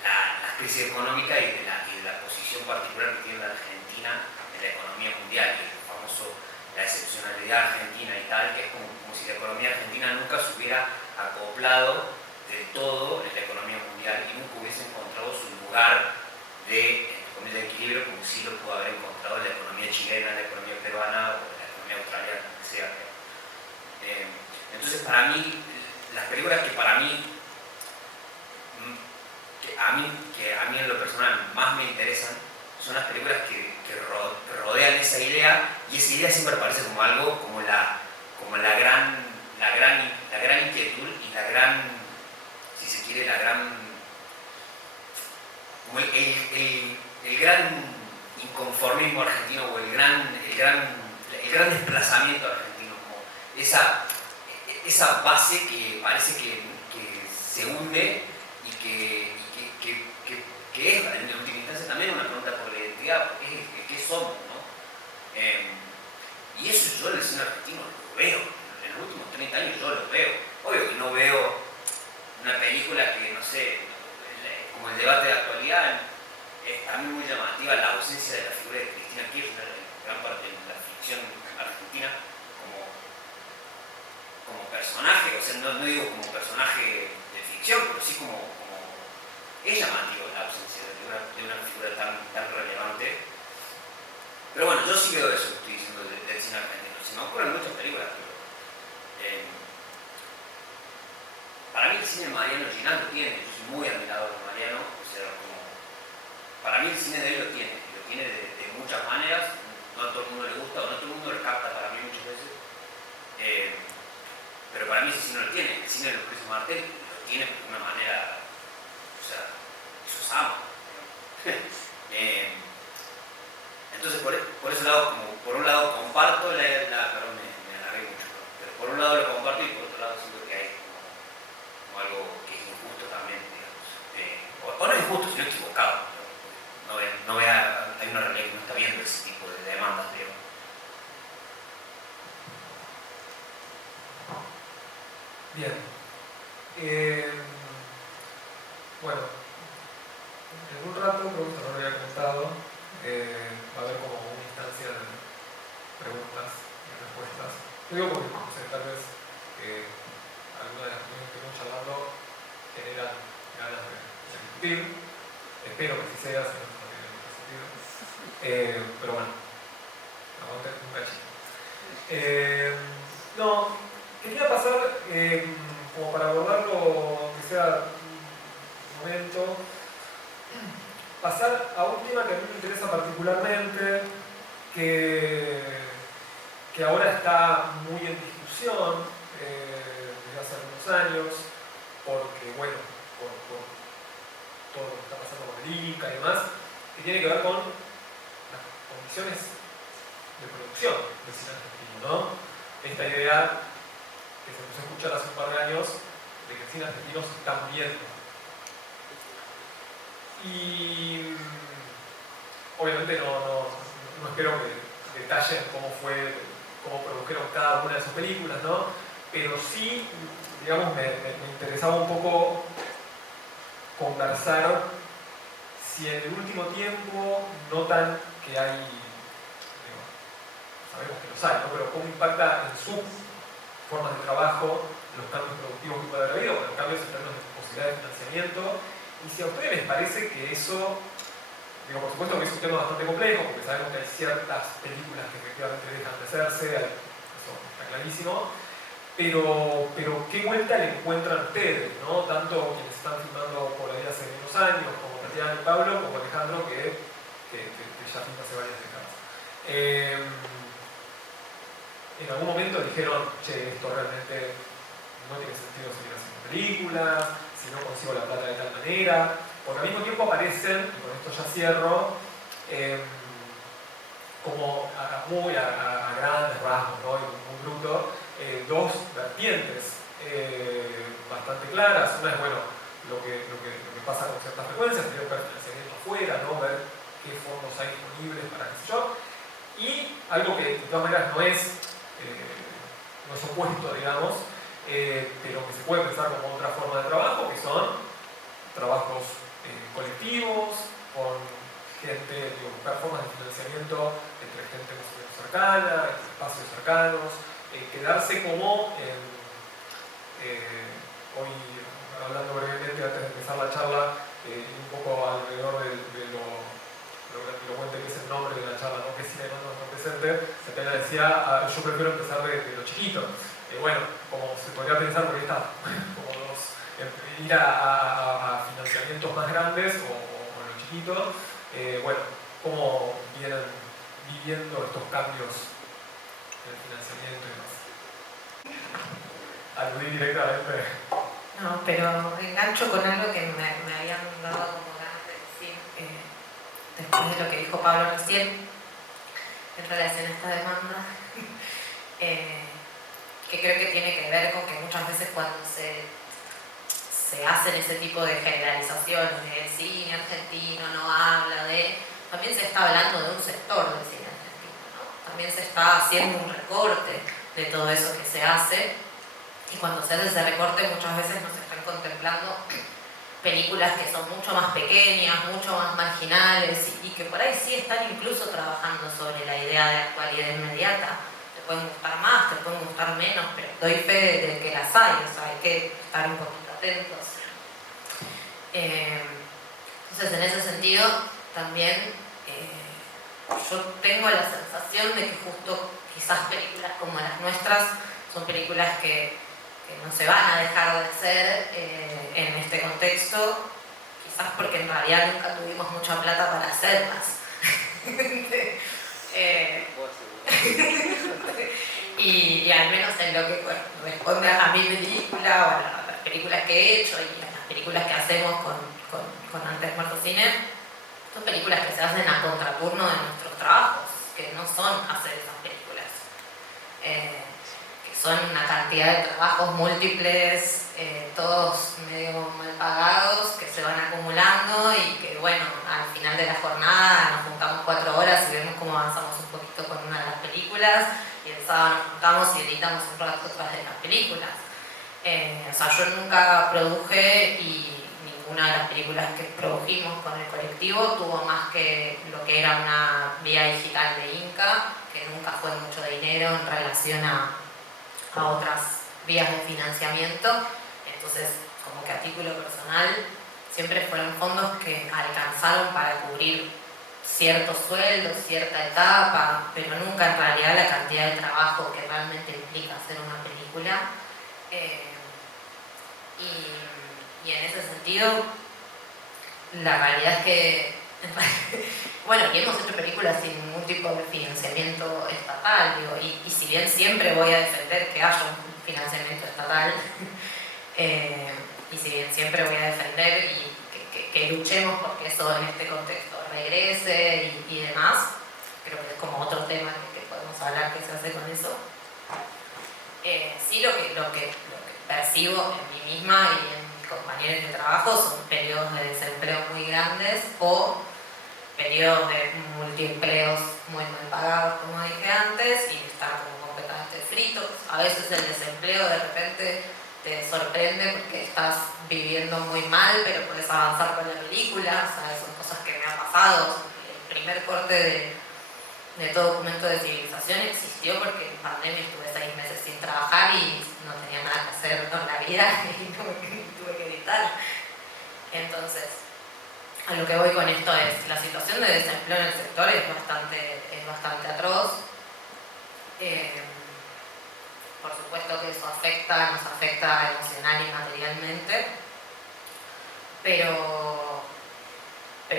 la crisis económica y de la posición particular que tiene la Argentina en la economía mundial, y el famoso la excepcionalidad argentina y tal, que es como si la economía argentina nunca se hubiera acoplado del todo en la economía mundial y nunca hubiese encontrado su lugar de equilibrio como sí lo pudo haber encontrado en la economía chilena, la economía peruana o la economía australiana, que sea. Entonces, para mí, las películas que para mí, que a mí en lo personal más me interesan, son las películas que rodean esa idea, y esa idea siempre aparece como algo, como la gran inquietud y la gran, si se quiere, como el gran inconformismo argentino, o el gran desplazamiento argentino, como esa base que parece que se hunde y que es en última instancia también una pregunta por la identidad, porque es qué somos, ¿no? Y eso yo en el cine argentino lo veo, en los últimos 30 años yo lo veo. Obvio que no veo una película que, no sé, como el debate de actualidad, es también muy llamativa la ausencia de la figura de Cristina Kirchner en gran parte de la ficción argentina como personaje, o sea, no digo como personaje de ficción, pero sí como es llamativo la ausencia de una figura tan relevante Pero bueno, yo sí veo eso que estoy diciendo del cine argentino. Se me ocurren muchas películas, pero para mí el cine de Mariano Ginás lo tiene. Yo soy muy admirador de Mariano. O sea, para mí el cine de él lo tiene. Y lo tiene de muchas maneras. No a todo el mundo le gusta, o no a todo el mundo lo capta para mí muchas veces. Pero para mí ese cine lo tiene. El cine de Lucrecio Martel lo tiene de una manera, o sea, eso es amo. Entonces por ese lado, como por un lado comparto perdón, me alargué mucho, ¿no? Pero por un lado lo comparto y por otro lado siento que hay como algo que es injusto también, digamos. O no injusto, sino equivocado. Hay una realidad que no está viendo ese tipo de demandas, digamos. Bien. Bueno, en un rato, creo que esto no lo había comentado, va a haber como una instancia de preguntas y respuestas. Lo digo porque, no sé, tal vez algunas de las cosas que estamos charlando generan ganas de discutir. Espero que así sea, si no, no tiene mucho sentido. Pero bueno, aguante un cachito. No, quería pasar, como para abordarlo, aunque sea un momento, pasar a un tema que a mí me interesa particularmente, que ahora está muy en discusión desde hace algunos años, porque, bueno, por todo lo que está pasando con el Inca y demás, que tiene que ver con las condiciones de producción del cine argentino, ¿no? Esta idea que se empezó a escuchar hace un par de años de que el cine argentino se está muriendo. Y obviamente no espero que detallen cómo produjeron cada una de sus películas, ¿no? Pero sí, digamos, me interesaba un poco conversar si en el último tiempo notan que hay, sabemos que los hay, ¿no? Pero cómo impacta en sus formas de trabajo los cambios productivos que puede haber habido, los cambios en términos de posibilidad de financiamiento, y si a ustedes les parece que eso, digo, por supuesto que es un tema bastante complejo, porque sabemos que hay ciertas películas que efectivamente dejan de hacerse, eso está clarísimo, pero ¿qué vuelta le encuentran ustedes, ¿no? Tanto quienes están filmando por ahí hace unos años, como Tatiana y Pablo, como Alejandro, que ya filma hace varias décadas. En algún momento dijeron, che, esto realmente no tiene sentido seguir haciendo películas, si no consigo la plata de tal manera, porque al mismo tiempo aparecen, y con esto ya cierro, como a grandes rasgos, ¿no? Y muy bruto, dos vertientes bastante claras. Una es, bueno, lo que pasa con ciertas frecuencias, primero ver financiamiento afuera, ¿no? Ver qué fondos hay disponibles para qué sé yo, y algo que de todas maneras no es opuesto, digamos, pero que se puede pensar como otra forma de trabajo, que son trabajos colectivos, con gente, buscar formas de financiamiento entre gente más o menos cercana, entre espacios cercanos, quedarse como hoy, hablando brevemente antes de empezar la charla, un poco alrededor de lo elocuente que es el nombre de la charla, ¿no? Que es cine no presente, Tatiana decía, yo prefiero empezar de lo chiquito. Bueno, como se podría pensar, porque está como ir a financiamientos más grandes o lo chiquito, bueno, cómo vienen viviendo estos cambios en el financiamiento y demás. Aludí directamente. No, pero engancho con algo que me habían dado como ganas de decir después de lo que dijo Pablo recién en relación a esta demanda, que creo que tiene que ver con que muchas veces cuando se hacen ese tipo de generalizaciones de el cine argentino no habla de, también se está hablando de un sector del cine argentino, ¿no? También se está haciendo un recorte de todo eso que se hace, y cuando se hace ese recorte muchas veces no se están contemplando películas que son mucho más pequeñas, mucho más marginales y que por ahí sí están incluso trabajando sobre la idea de actualidad inmediata. Te pueden gustar más, te pueden gustar menos, pero doy fe de que las hay, o sea, hay que estar un poquito atentos. Entonces, en ese sentido, también yo tengo la sensación de que justo quizás películas como las nuestras son películas que no se van a dejar de hacer en este contexto, quizás porque en realidad nunca tuvimos mucha plata para hacerlas. Y al menos en lo que responde a mi película o a las películas que he hecho y a las películas que hacemos con Antes Muerto Cine, son películas que se hacen a contraturno de nuestros trabajos, que no son hacer esas películas, que son una cantidad de trabajos múltiples, todos medio mal pagados, que se van acumulando y que bueno, al final de la jornada nos juntamos 4 horas y vemos cómo avanzamos un poquito con una de las películas, y el sábado nos juntamos y editamos un rato otras de las películas. O sea, yo nunca produje y ninguna de las películas que produjimos con el colectivo tuvo más que lo que era una vía digital de Inca, que nunca fue mucho dinero en relación a otras vías de financiamiento. Entonces, como que a título personal, siempre fueron fondos que alcanzaron para cubrir ciertos sueldos, cierta etapa, pero nunca en realidad la cantidad de trabajo que realmente implica hacer una película. Y en ese sentido, la realidad es que, bueno, y hemos hecho películas sin ningún tipo de financiamiento estatal, digo, y si bien siempre voy a defender que haya un financiamiento estatal, y si bien siempre voy a defender y que luchemos porque eso en este contexto regrese y demás, creo que es como otro tema que podemos hablar que se hace con eso. Sí, lo que percibo en mí misma y en mis compañeros de trabajo son periodos de desempleo muy grandes o periodos de multiempleos muy mal pagados, como dije antes, y estar como completamente fritos. A veces el desempleo de repente te sorprende porque estás viviendo muy mal, pero puedes avanzar con la película. O sea, son cosas que me han pasado. El primer corte de todo documento de civilización existió porque en pandemia estuve 6 meses sin trabajar y no tenía nada que hacer con la vida y tuve que editar. Entonces, a lo que voy con esto es, la situación de desempleo en el sector es bastante atroz. Por supuesto que eso nos afecta emocional y materialmente, pero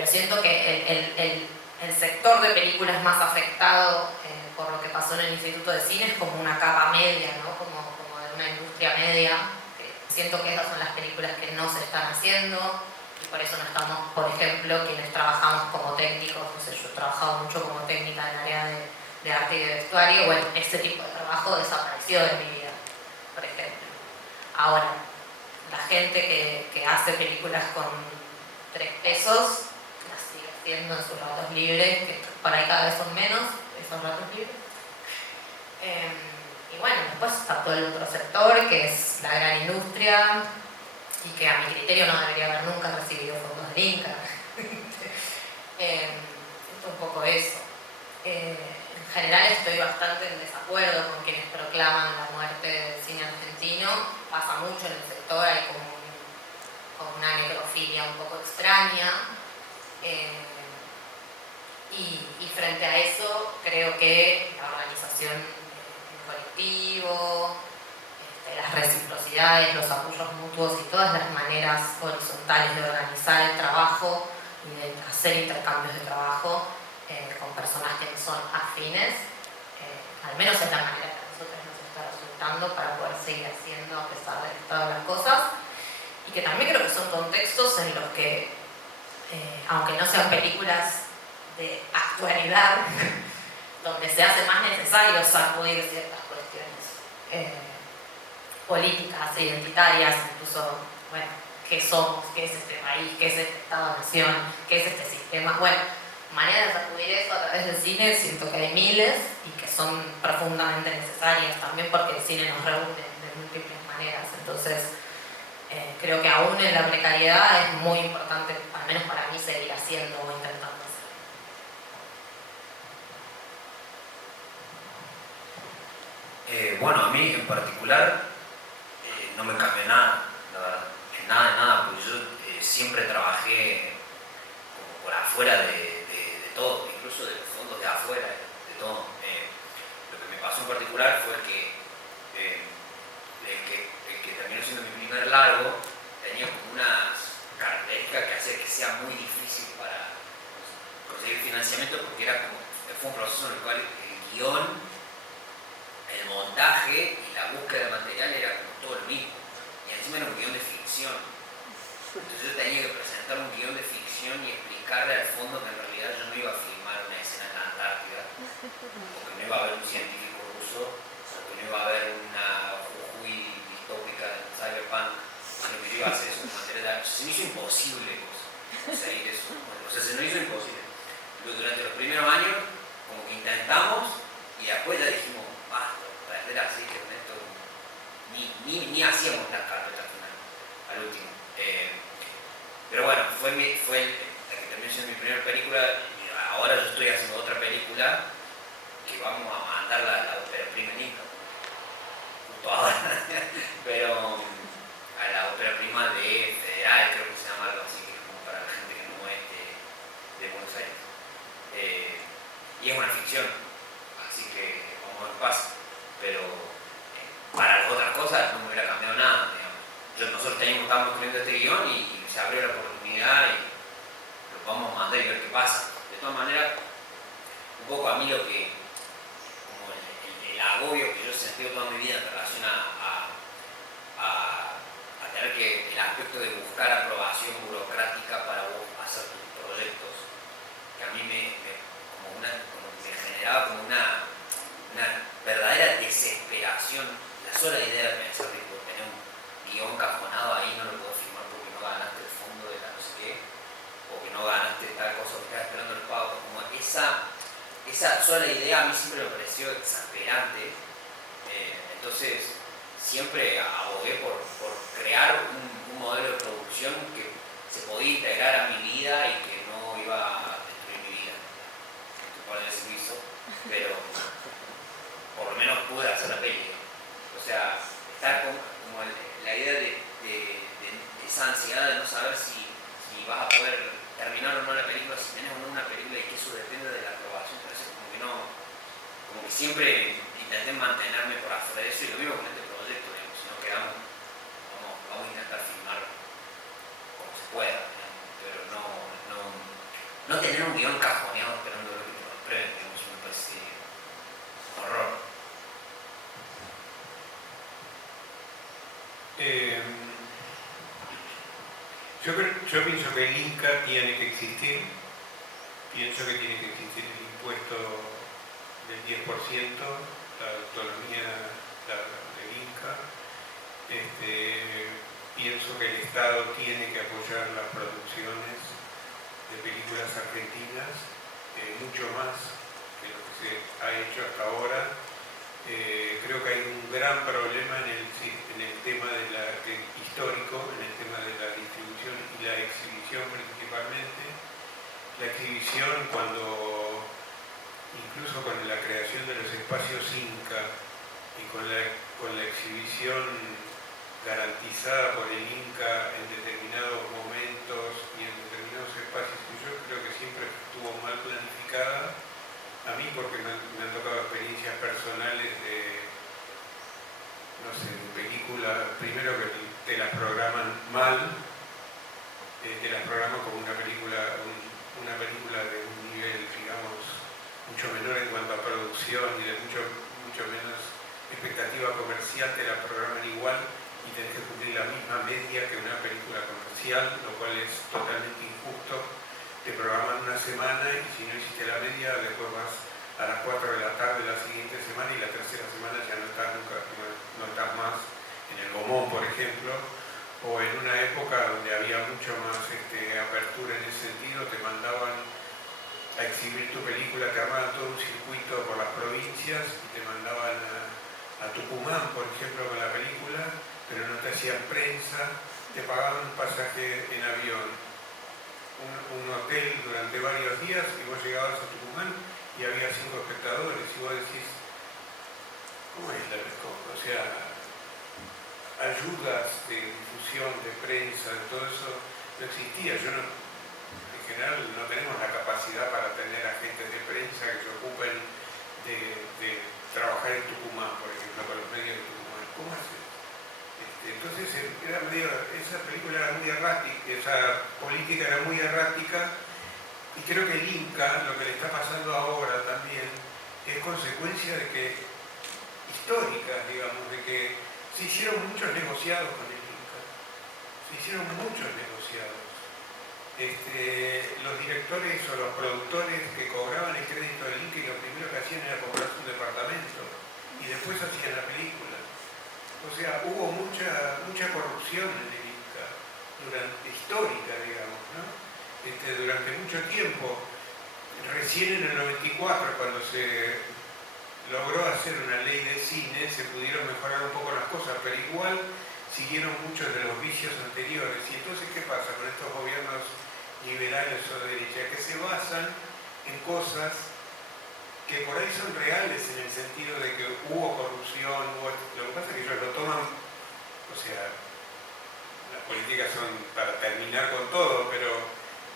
siento que el sector de películas más afectado por lo que pasó en el Instituto de Cine es como una capa media, ¿no? como de una industria media. Siento que esas son las películas que no se están haciendo y por eso no estamos, por ejemplo, quienes trabajamos como técnicos, no sé, yo he trabajado mucho como técnica en el área de arte y de vestuario, bueno, este tipo de trabajo desapareció de mi vida, por ejemplo. Ahora, la gente que hace películas con 3 pesos, las sigue haciendo en sus ratos libres, que por ahí cada vez son menos, esos ratos libres. Y bueno, después está todo el otro sector, que es la gran industria, y que a mi criterio no debería haber nunca recibido fondos del Inca. Es un poco eso. En general estoy bastante en desacuerdo con quienes proclaman la muerte del cine argentino. Pasa mucho en el sector, hay como una necrofilia un poco extraña. Y frente a eso, creo que la organización en colectivo, las reciprocidades, los apoyos mutuos y todas las maneras horizontales de organizar el trabajo y de hacer intercambios de trabajo con personas que no son afines, al menos es la manera que a nosotros nos está resultando para poder seguir haciendo a pesar del estado de las cosas, y que también creo que son contextos en los que, aunque no sean películas de actualidad, donde se hace más necesario sacudir ciertas cuestiones políticas, identitarias, incluso, bueno, qué somos, qué es este país, qué es este Estado-Nación, qué es este sistema. Bueno, maneras de sacudir eso a través del cine siento que hay miles y que son profundamente necesarias también porque el cine nos reúne de múltiples maneras. Entonces, creo que aún en la precariedad es muy importante, al menos para mí, seguir haciendo o intentando hacer. Bueno, a mí en particular no me cambió nada, la verdad, nada, porque yo siempre trabajé como por afuera de todo, digamos. incluso de los fondos de afuera, de todo. Lo que me pasó en particular fue que el que terminó siendo mi primer largo tenía como unas características que hacía que sea muy difícil para conseguir financiamiento, porque fue un proceso en el cual el guión, el montaje y la búsqueda de material era como todo lo mismo, y encima era un guión de ficción. Entonces yo tenía que presentar un guión de ficción y explicarle al fondo que en realidad yo no iba a filmar una escena en la Antártida, o que no iba a haber un científico ruso, o que no iba a haber una Jujuy distópica de Cyberpunk, sino que yo iba a hacer eso de manera. Se me hizo imposible conseguir eso. O sea, se nos hizo imposible. Durante los primeros años, como que intentamos, y después ya dijimos, basta, perder así que con esto ni hacíamos las carpetas final, al último. Pero bueno, fue la que terminó siendo mi primera película. Ahora yo estoy haciendo otra película que vamos a mandarla a la ópera prima en Inca, justo ahora. Pero a la ópera prima de Federal, creo que se llama algo así, que es como para la gente que no es de Buenos Aires. Y es una ficción, así que vamos a ver qué pasa. Pero para las otras cosas no me hubiera cambiado nada, digamos. Nosotros estábamos escribiendo este guión y se abrió la oportunidad y lo vamos a mandar y ver qué pasa. De todas maneras, un poco a mí lo que, como el agobio que yo he sentido toda mi vida en relación a tener que, el aspecto de buscar aprobación burocrática para vos hacer tus proyectos, que a mí como me generaba como una verdadera desesperación, la sola idea de pensar que tener un guión cajonado ahí no lo puedo firmar porque no ganaste el fondo de la no sé qué, o que no ganaste tal cosa que estás esperando el pago. Como esa sola idea a mí siempre me pareció exasperante. Entonces siempre abogué por crear un modelo de producción que se podía integrar a mi vida y que no iba a destruir mi vida. Por eso lo hizo, pero por lo menos pude hacer la peli. O sea, estar como la idea de esa ansiedad de no saber si vas a poder terminar o no la película, si tenés o no una película, y que eso depende de la aprobación. Entonces como que siempre intenté mantenerme por afuera de eso, y lo mismo con este proyecto, digamos. Si no quedamos, vamos a intentar filmar como se pueda, digamos. Pero no tener un guión cajoneado esperando lo que te lo prueben, digamos, me parece un horror. Yo pienso que el Inca tiene que existir. Pienso que tiene que existir el impuesto del 10%, la autonomía del Inca. Pienso que el Estado tiene que apoyar las producciones de películas argentinas mucho más que lo que se ha hecho hasta ahora. Creo que hay un gran problema en el tema histórico, en el tema de la distribución y la exhibición principalmente. La exhibición, incluso con la creación de los espacios Inca y con la exhibición garantizada por el Inca en determinados momentos y en determinados espacios, que yo creo que siempre estuvo mal planificada. A mí, porque me han tocado experiencias personales de películas, primero que te las programan mal, te las programan como una película de un nivel, digamos, mucho menor en cuanto a producción y de mucho menos expectativa comercial, te la programan igual y tenés que cumplir la misma media que una película comercial, lo cual es totalmente injusto. Te programan una semana y si no hiciste la media, después vas a las 4 de la tarde la siguiente semana y la tercera semana ya no estás más en el Gomón, por ejemplo, o en una época donde había mucho más apertura en ese sentido, te mandaban a exhibir tu película, te armaban todo un circuito por las provincias y te mandaban a Tucumán, por ejemplo, con la película, pero no te hacían prensa, te pagaban un pasaje en avión, un hotel durante varios días, y vos llegabas a Tucumán y había 5 espectadores, y vos decís, ¿cómo es la cosa? O sea, ayudas de difusión, de prensa, de todo eso no existía. Yo no En general no tenemos la capacidad para tener agentes de prensa que se ocupen de trabajar en Tucumán, por ejemplo, con los medios de Tucumán. ¿Cómo haces? Entonces esa película era muy errática, esa política era muy errática, y creo que el Inca, lo que le está pasando ahora también, es consecuencia de que, históricas, digamos, de que se hicieron muchos negociados con el Inca, se hicieron muchos negociados. Los directores o los productores que cobraban el crédito del Inca y lo primero que hacían era comprarse un departamento y después hacían la película. O sea, hubo mucha corrupción en el Inca, histórica, digamos, ¿no? Durante mucho tiempo. Recién en el 94, cuando se logró hacer una ley de cine, se pudieron mejorar un poco las cosas, pero igual siguieron muchos de los vicios anteriores. Y entonces, ¿qué pasa con estos gobiernos liberales o de derecha? Que se basan en cosas que por ahí son reales en el sentido de que hubo corrupción, lo que pasa es que ellos lo toman, o sea, las políticas son para terminar con todo, pero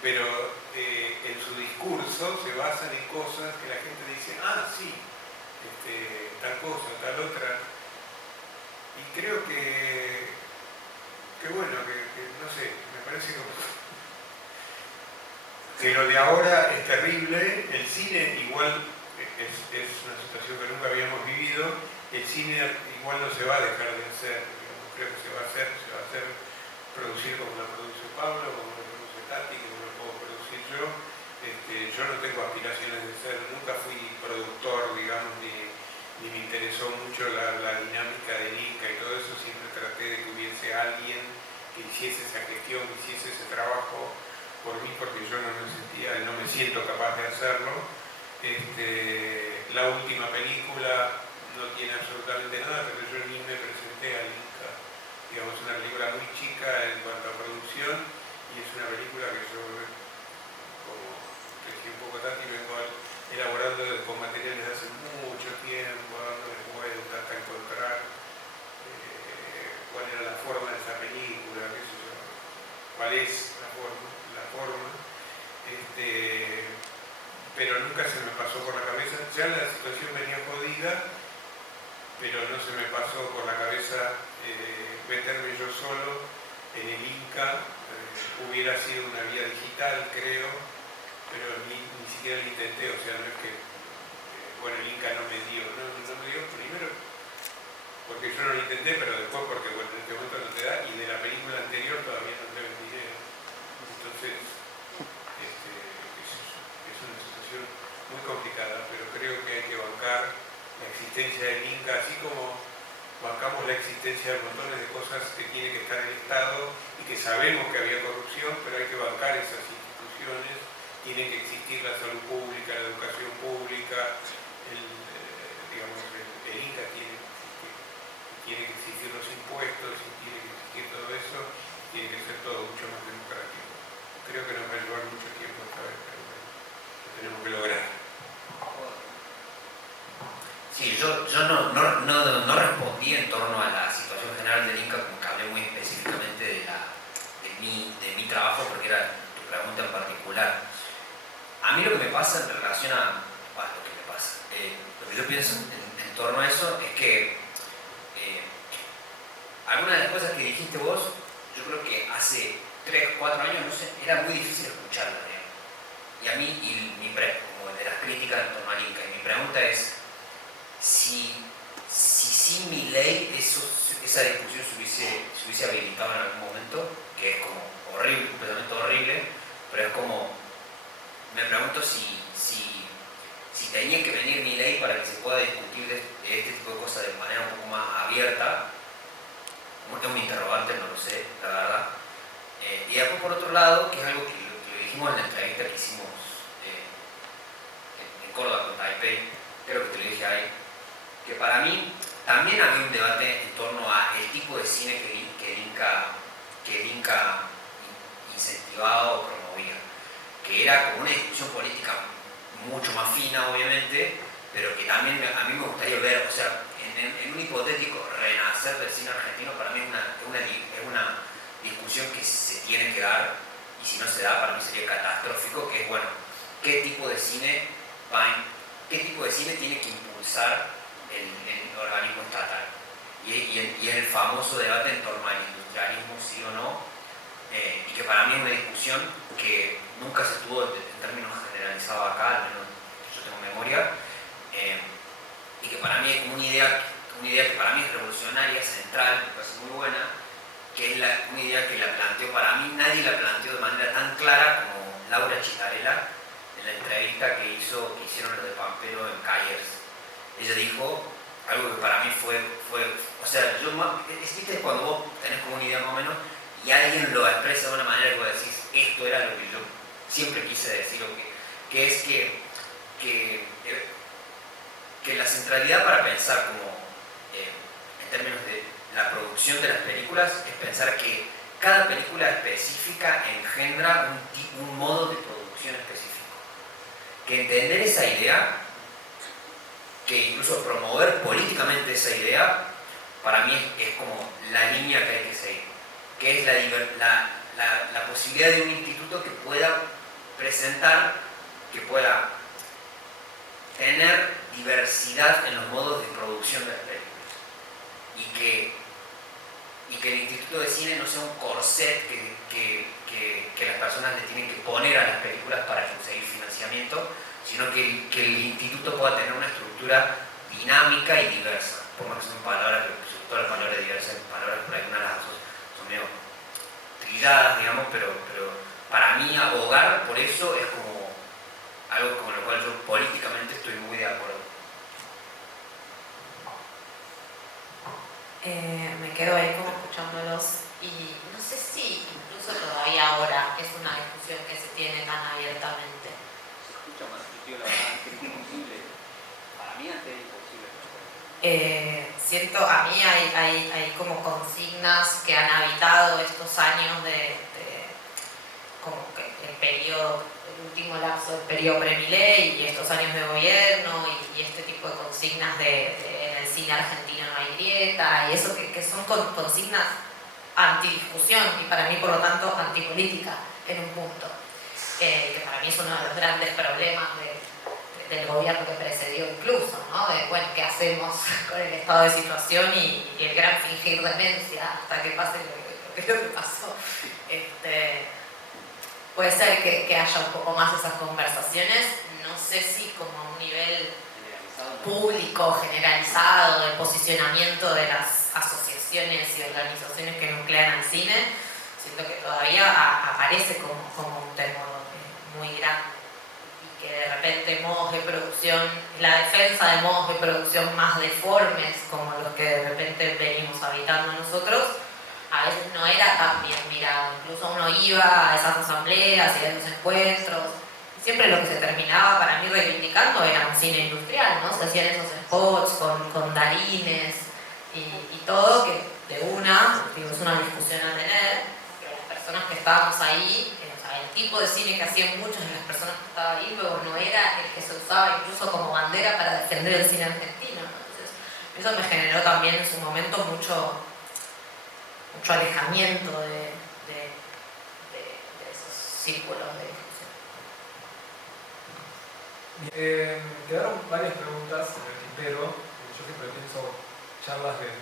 en su discurso se basan en cosas que la gente dice, ah, sí, tal cosa, tal otra. Y creo que bueno, que no sé, me parece que lo de ahora es terrible. El cine igual es una situación que nunca habíamos vivido. El cine igual no se va a dejar de hacer, digamos, creo que se va a hacer producir como lo produce Pablo, como lo produce Tati, como lo puedo producir yo. Yo no tengo aspiraciones de ser, nunca fui productor, digamos, ni me interesó mucho la dinámica del Inca y todo eso. Siempre traté de que hubiese alguien que hiciese esa gestión, que hiciese ese trabajo por mí, porque yo no me siento capaz de hacerlo. La última película no tiene absolutamente nada, pero yo ni me presenté al Inca. Digamos, es una película muy chica en cuanto a producción, y es una película que yo, como decía un poco Tati, vengo elaborando con materiales de hace mucho tiempo, dándole vueltas hasta encontrar cuál era la forma de esa película, qué sé yo, cuál es la forma, pero nunca se me pasó por la cabeza. Ya la situación venía jodida, pero no se me pasó por la cabeza meterme yo solo en el Inca. Hubiera sido una vía digital, creo, pero ni siquiera lo intenté. O sea, no es que bueno, el Inca no me dio primero porque yo no lo intenté, pero después porque bueno, en este momento no te da, y de la película anterior todavía no tengo dinero. Entonces es una situación muy complicada, pero creo que hay que bancar la existencia del Inca, así como bancamos la existencia de montones de cosas que tiene que estar el Estado y que sabemos que había corrupción, pero hay que bancar esas instituciones. Tiene que existir la salud pública, la educación pública, el Inca tiene que existir los impuestos, y tiene que existir todo eso, tiene que ser todo mucho más democrático. Creo que nos va a llevar mucho tiempo esta vez, pero bueno, lo tenemos que lograr. Sí, yo no respondí en torno a la situación general del Inca, como que hablé muy específicamente de mi trabajo, porque era tu pregunta en particular. A mí lo que me pasa en relación a... Bueno, lo que me pasa. Lo que yo pienso en torno a eso es que algunas de las cosas que dijiste vos, yo creo que hace 3, 4 años, no sé, era muy difícil escucharlas, digamos. Y a mí, como de las críticas en torno al Inca, y mi pregunta es, si sin mi ley esa discusión se hubiese habilitado en algún momento, que es como horrible, completamente horrible, pero es como, me pregunto si tenía que venir mi ley para que se pueda discutir de este tipo de cosas de manera un poco más abierta. Como que es un interrogante, no lo sé, la verdad. Y después, por otro lado, que es algo que lo dijimos en la entrevista que hicimos en Córdoba con Taipei, creo que te lo dije ahí, que para mí también había un debate en torno a el tipo de cine que el Inca incentivaba o promovía, que era como una discusión política mucho más fina, obviamente, pero que también a mí me gustaría ver, o sea, en un hipotético renacer del cine argentino, para mí es una discusión que se tiene que dar, y y si no se da, para mí sería catastrófico, que es, bueno, qué tipo de cine tiene que impulsar el organismo estatal. Y es el famoso debate en torno al industrialismo, sí o no, y que para mí es una discusión que nunca se tuvo en términos generalizados acá, al menos yo tengo memoria, y que para mí es como una idea que para mí es revolucionaria, central, me parece muy buena, que es una idea que la planteó, para mí nadie la planteó de manera tan clara como Laura Chitarella en la entrevista que hicieron los de Pampero en Cayers. Ella dijo algo que para mí fue o sea, ¿viste cuando vos tenés como una idea más o menos y alguien lo expresa de una manera que vos decís, esto era lo que yo siempre quise decir, que es que la centralidad para pensar como en términos de la producción de las películas es pensar que cada película específica engendra un modo de producción específico. Que entender esa idea, que incluso promover políticamente esa idea, para mí es como la línea que hay que seguir, que es la posibilidad de un instituto que pueda presentar, que pueda tener diversidad en los modos de producción de las películas y que el Instituto de Cine no sea un corset que las personas le tienen que poner a las películas para conseguir financiamiento, sino que el instituto pueda tener una estructura dinámica y diversa, por más que son palabras, sobre todo las palabras diversas, palabras por algunas de las dos son medio trilladas, digamos, pero para mí abogar por eso es como algo con lo cual yo políticamente estoy muy de acuerdo. Me quedo ahí como escuchándolos y no sé si incluso todavía ahora es una discusión que se tiene tan abiertamente. Se escucha más, yo la verdad que es imposible. Para mí antes es imposible. Siento, a mí hay como consignas que han habitado estos años de como que el último lapso del periodo pre-Milei y estos años de gobierno y este tipo de consignas en el cine argentino no hay grieta y eso que son consignas antidiscusión y para mí por lo tanto antipolítica en un punto, que para mí es uno de los grandes problemas del gobierno que precedió incluso, ¿no? De, bueno, ¿qué hacemos con el estado de situación y el gran fingir demencia hasta que pase lo que pasó? Puede ser que haya un poco más esas conversaciones, no sé si como a un nivel público, generalizado, de posicionamiento de las asociaciones y organizaciones que nuclean al cine, siento que todavía aparece como un temor muy grande y que de repente modos de producción, la defensa de modos de producción más deformes como los que de repente venimos habitando nosotros, a veces no era tan bien mirado, incluso uno iba a esas asambleas y a esos encuentros, y siempre lo que se terminaba para mí reivindicando era un cine industrial, ¿no? Se hacían esos spots con darines y todo, que de es una discusión a tener, pero las personas que estábamos ahí, o sea, el tipo de cine que hacían muchas de las personas que estaban ahí luego no era el que se usaba incluso como bandera para defender el cine argentino, ¿no? Entonces eso me generó también en su momento mucho alejamiento de esos círculos de discusión. Quedaron varias preguntas en el tintero. Yo siempre pienso charlas de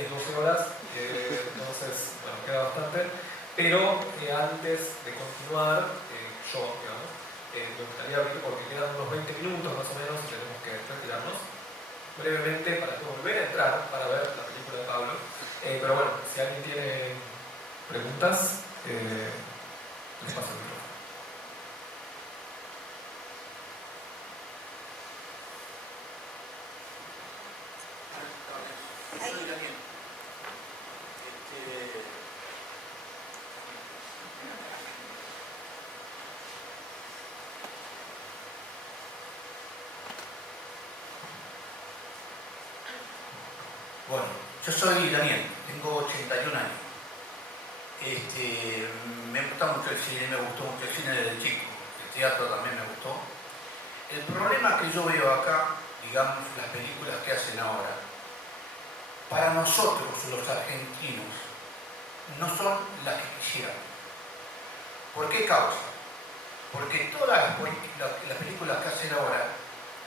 10, 12 horas, entonces, bueno, queda bastante. Pero antes de continuar, me gustaría abrir porque quedan unos 20 minutos más o menos y tenemos que retirarnos brevemente para volver a entrar para ver la película de Pablo. Pero bueno, si alguien tiene preguntas, les paso el micrófono. Soy Daniel. Bueno, yo soy Daniel, tengo 81 años. Me gusta mucho el cine, me gustó mucho el cine desde chico, el teatro también me gustó. El problema que yo veo acá, digamos, las películas que hacen ahora, para nosotros los argentinos, no son las que quisieran. ¿Por qué causa? Porque todas las películas que hacen ahora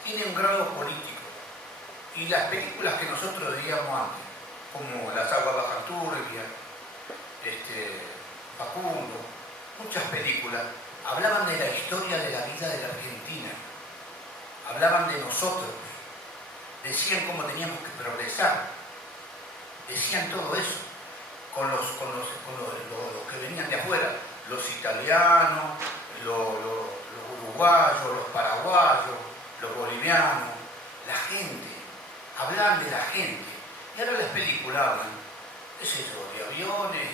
tienen un grado político. Y las películas que nosotros veíamos antes, como Las aguas bajan turbias, Facundo, muchas películas, hablaban de la historia de la vida de la Argentina, hablaban de nosotros, decían cómo teníamos que progresar, decían todo eso, con los que venían de afuera, los italianos, los uruguayos, los paraguayos, los bolivianos, la gente, hablaban de la gente. Y ahora las películas hablan, qué sé yo, de aviones,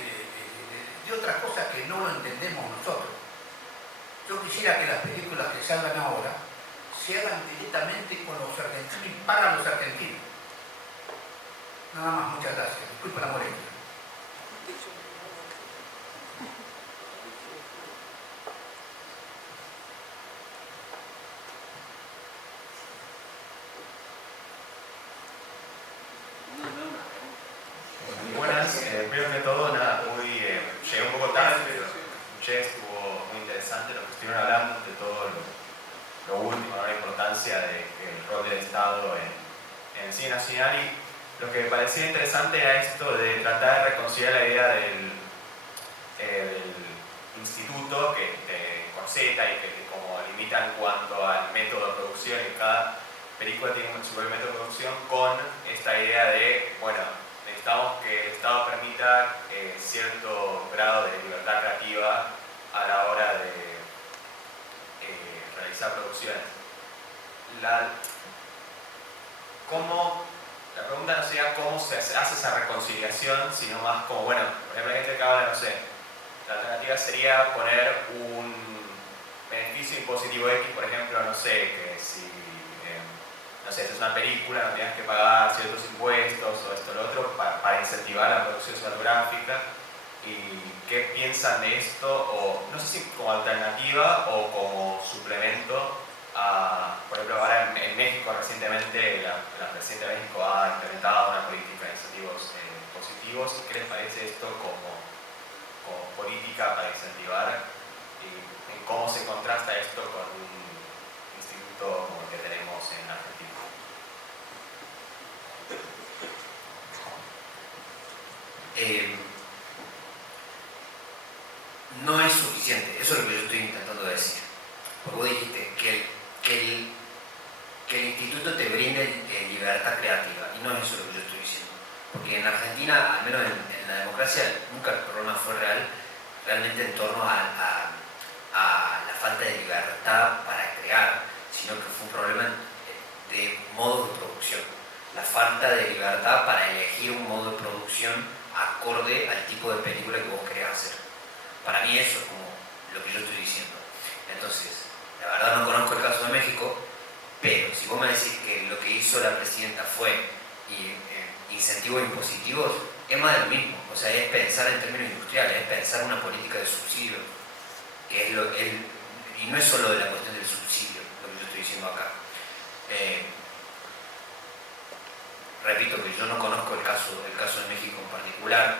de otras cosas que no lo entendemos nosotros. Yo quisiera que las películas que se hagan ahora se hagan directamente con los argentinos y para los argentinos. Nada más, muchas gracias. Disculpa la molestia. Buenas, primero que todo, nada, llegué un poco tarde, pero escuché, estuvo muy interesante lo que estuvieron hablando de todo lo último, ¿no? La importancia del rol del Estado en el cine nacional, y lo que me parecía interesante era esto de tratar de reconciliar la idea del instituto que te corseta y que te como limita en cuanto al método de producción, y cada película tiene su propio método de producción, con esta idea de, bueno, necesitamos que el Estado permita cierto grado de libertad creativa a la hora de realizar producciones. La pregunta no sería cómo se hace esa reconciliación, sino más como, bueno, por ejemplo, en este caso, no sé, la alternativa sería poner un beneficio impositivo X, por ejemplo, no sé, que si no sé, si es una película, no tienes que pagar ciertos impuestos o esto o lo otro para incentivar la producción cinematográfica. ¿Y qué piensan de esto? O no sé si como alternativa o como suplemento a, por ejemplo, ahora en México recientemente la presidenta de México ha implementado una política de incentivos positivos. ¿Qué les parece esto como política para incentivar? ¿Y cómo se contrasta esto con un instituto como el que tenemos en Argentina? No es suficiente, eso es lo que yo estoy intentando decir. Porque vos dijiste que el instituto te brinde libertad creativa, y no es eso lo que yo estoy diciendo. Porque en Argentina, al menos en la democracia, nunca el problema fue realmente en torno a la falta de libertad para crear, sino que fue un problema de modo de producción. La falta de libertad para elegir un modo de producción acorde al tipo de película que vos querés hacer. Para mí eso es como lo que yo estoy diciendo. Entonces, la verdad no conozco el caso de México, pero si vos me decís que lo que hizo la presidenta fue incentivos impositivos, es más de lo mismo. O sea, es pensar en términos industriales, es pensar una política de subsidio, que es y no es solo de la cuestión del subsidio, lo que yo estoy diciendo acá. Repito que yo no conozco el caso de México en particular,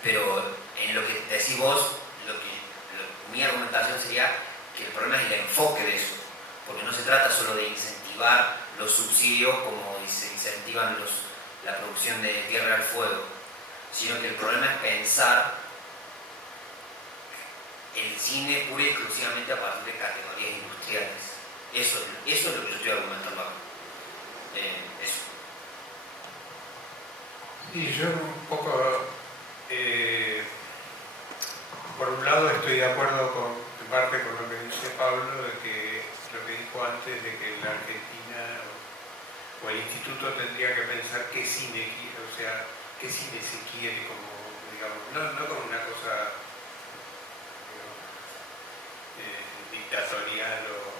pero en lo que decís vos, mi argumentación sería que el problema es el enfoque de eso, porque no se trata solo de incentivar los subsidios como se incentivan la producción de Tierra al Fuego, sino que el problema es pensar el cine pura y exclusivamente a partir de categorías industriales. Eso es lo que yo estoy argumentando acá. Eso. Y yo un poco, por un lado estoy de acuerdo en parte con lo que dice Pablo, de que lo que dijo antes, de que la Argentina o el instituto tendría que pensar qué cine quiere, o sea, qué cine se quiere, como, digamos, no como una cosa, digamos, dictatorial o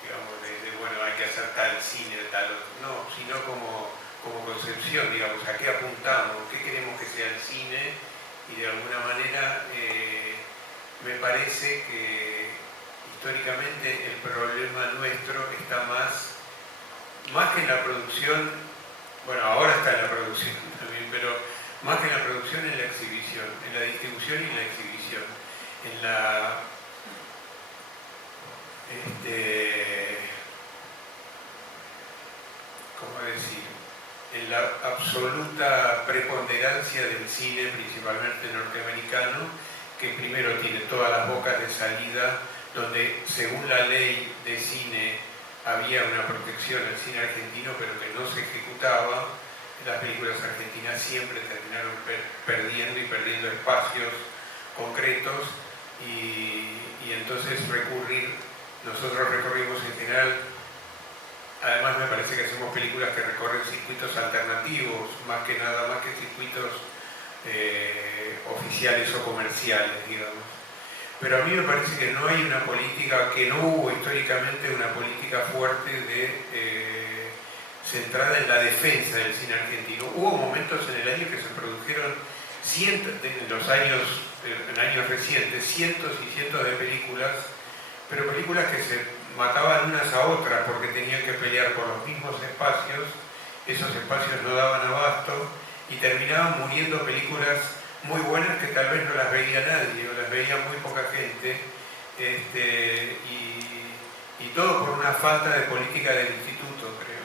digamos, bueno, hay que hacer tal cine, tal otro, no, sino como concepción, digamos, a qué apuntamos, qué queremos que sea el cine, y de alguna manera me parece que históricamente el problema nuestro está más que en la producción, bueno, ahora está en la producción también, pero más que en la producción, en la exhibición, en la distribución y en la exhibición. exhibición. En la ¿cómo decir? En la absoluta preponderancia del cine, principalmente norteamericano, que primero tiene todas las bocas de salida, donde según la ley de cine había una protección al cine argentino, pero que no se ejecutaba. Las películas argentinas siempre terminaron perdiendo espacios concretos y entonces nosotros recorrimos en general, además me parece que hacemos películas que recorren circuitos alternativos, más que circuitos oficiales o comerciales, digamos. Pero a mí me parece que no hay una política, que no hubo históricamente una política fuerte centrada en la defensa del cine argentino. Hubo momentos en el año que se produjeron en años recientes, cientos y cientos de películas, pero películas que se mataban unas a otras porque tenían que pelear por los mismos espacios, esos espacios no daban abasto y terminaban muriendo películas muy buenas que tal vez no las veía nadie o las veía muy poca gente, y todo por una falta de política del instituto, creo.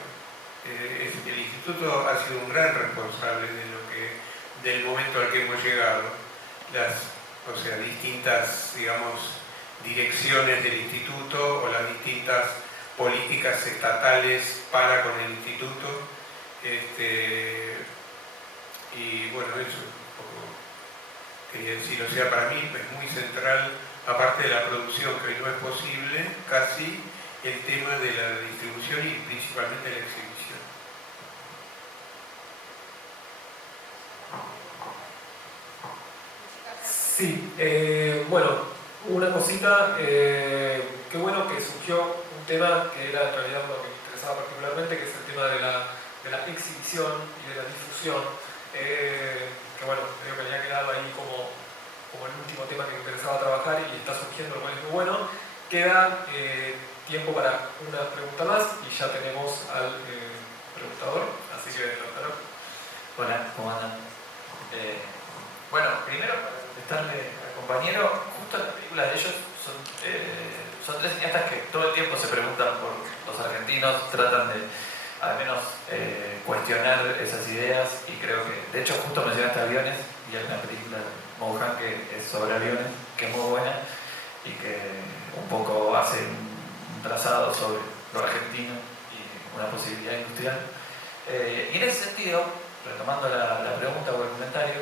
El instituto ha sido un gran responsable del momento al que hemos llegado. Distintas, digamos, direcciones del instituto o las distintas políticas estatales para con el instituto. Y bueno, eso un poco quería decir. O sea, para mí es muy central, aparte de la producción, que hoy no es posible, casi el tema de la distribución y principalmente la exhibición. Sí, bueno, una cosita, qué bueno que surgió un tema que era en realidad lo que me interesaba particularmente, que es el tema de la exhibición y de la difusión, que bueno, creo que había quedado ahí como el último tema que me interesaba trabajar y está surgiendo, lo cual es muy bueno. Queda tiempo para una pregunta más y ya tenemos al preguntador, así que doctor. Hola, ¿cómo andan? Bueno, primero para contestarle al compañero, justo las películas de ellos son tres cineastas que todo el tiempo se preguntan por los argentinos, tratan de al menos cuestionar esas ideas y creo que, de hecho justo mencionaste aviones y hay una película de Mohan que es sobre aviones, que es muy buena y que un poco hace un trazado sobre lo argentino y una posibilidad industrial. Y en ese sentido, retomando la pregunta o el comentario,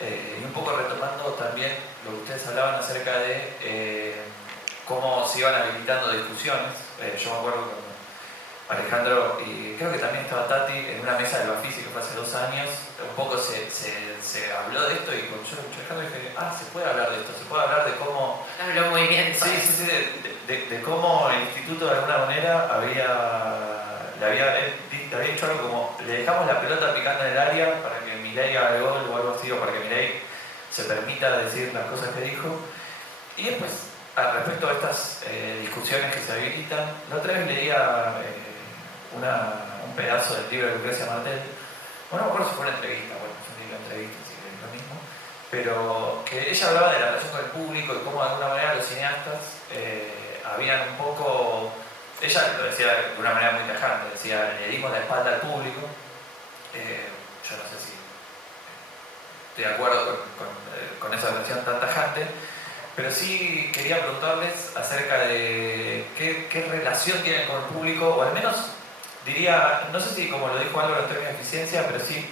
y un poco retomando también lo que ustedes hablaban acerca de cómo se iban habilitando discusiones. Yo me acuerdo cuando Alejandro, y creo que también estaba Tati, en una mesa del Bafisi que fue hace 2 años, un poco se habló de esto y cuando yo escuché a Alejandro dije, se puede hablar de esto, se puede hablar de cómo... Habló muy bien. Sí, de cómo el instituto de alguna manera le había dicho algo como, le dejamos la pelota picando en el área para que Milei haga el gol o algo así, o para que Milei se permita decir las cosas que dijo. Y después, respecto a estas discusiones que se habilitan, la otra vez leía un pedazo del libro de Lucrecia Martel, bueno, no me acuerdo si fue una entrevista, bueno, fue una entrevista, así que es lo mismo, pero que ella hablaba de la relación con el público y cómo de alguna manera los cineastas habían un poco... Ella lo decía de una manera muy tajante, decía, le dimos la espalda al público. Yo no sé si estoy de acuerdo con esa versión tan tajante, pero sí quería preguntarles acerca de qué relación tienen con el público, o al menos diría, no sé si como lo dijo Álvaro en términos de eficiencia, pero sí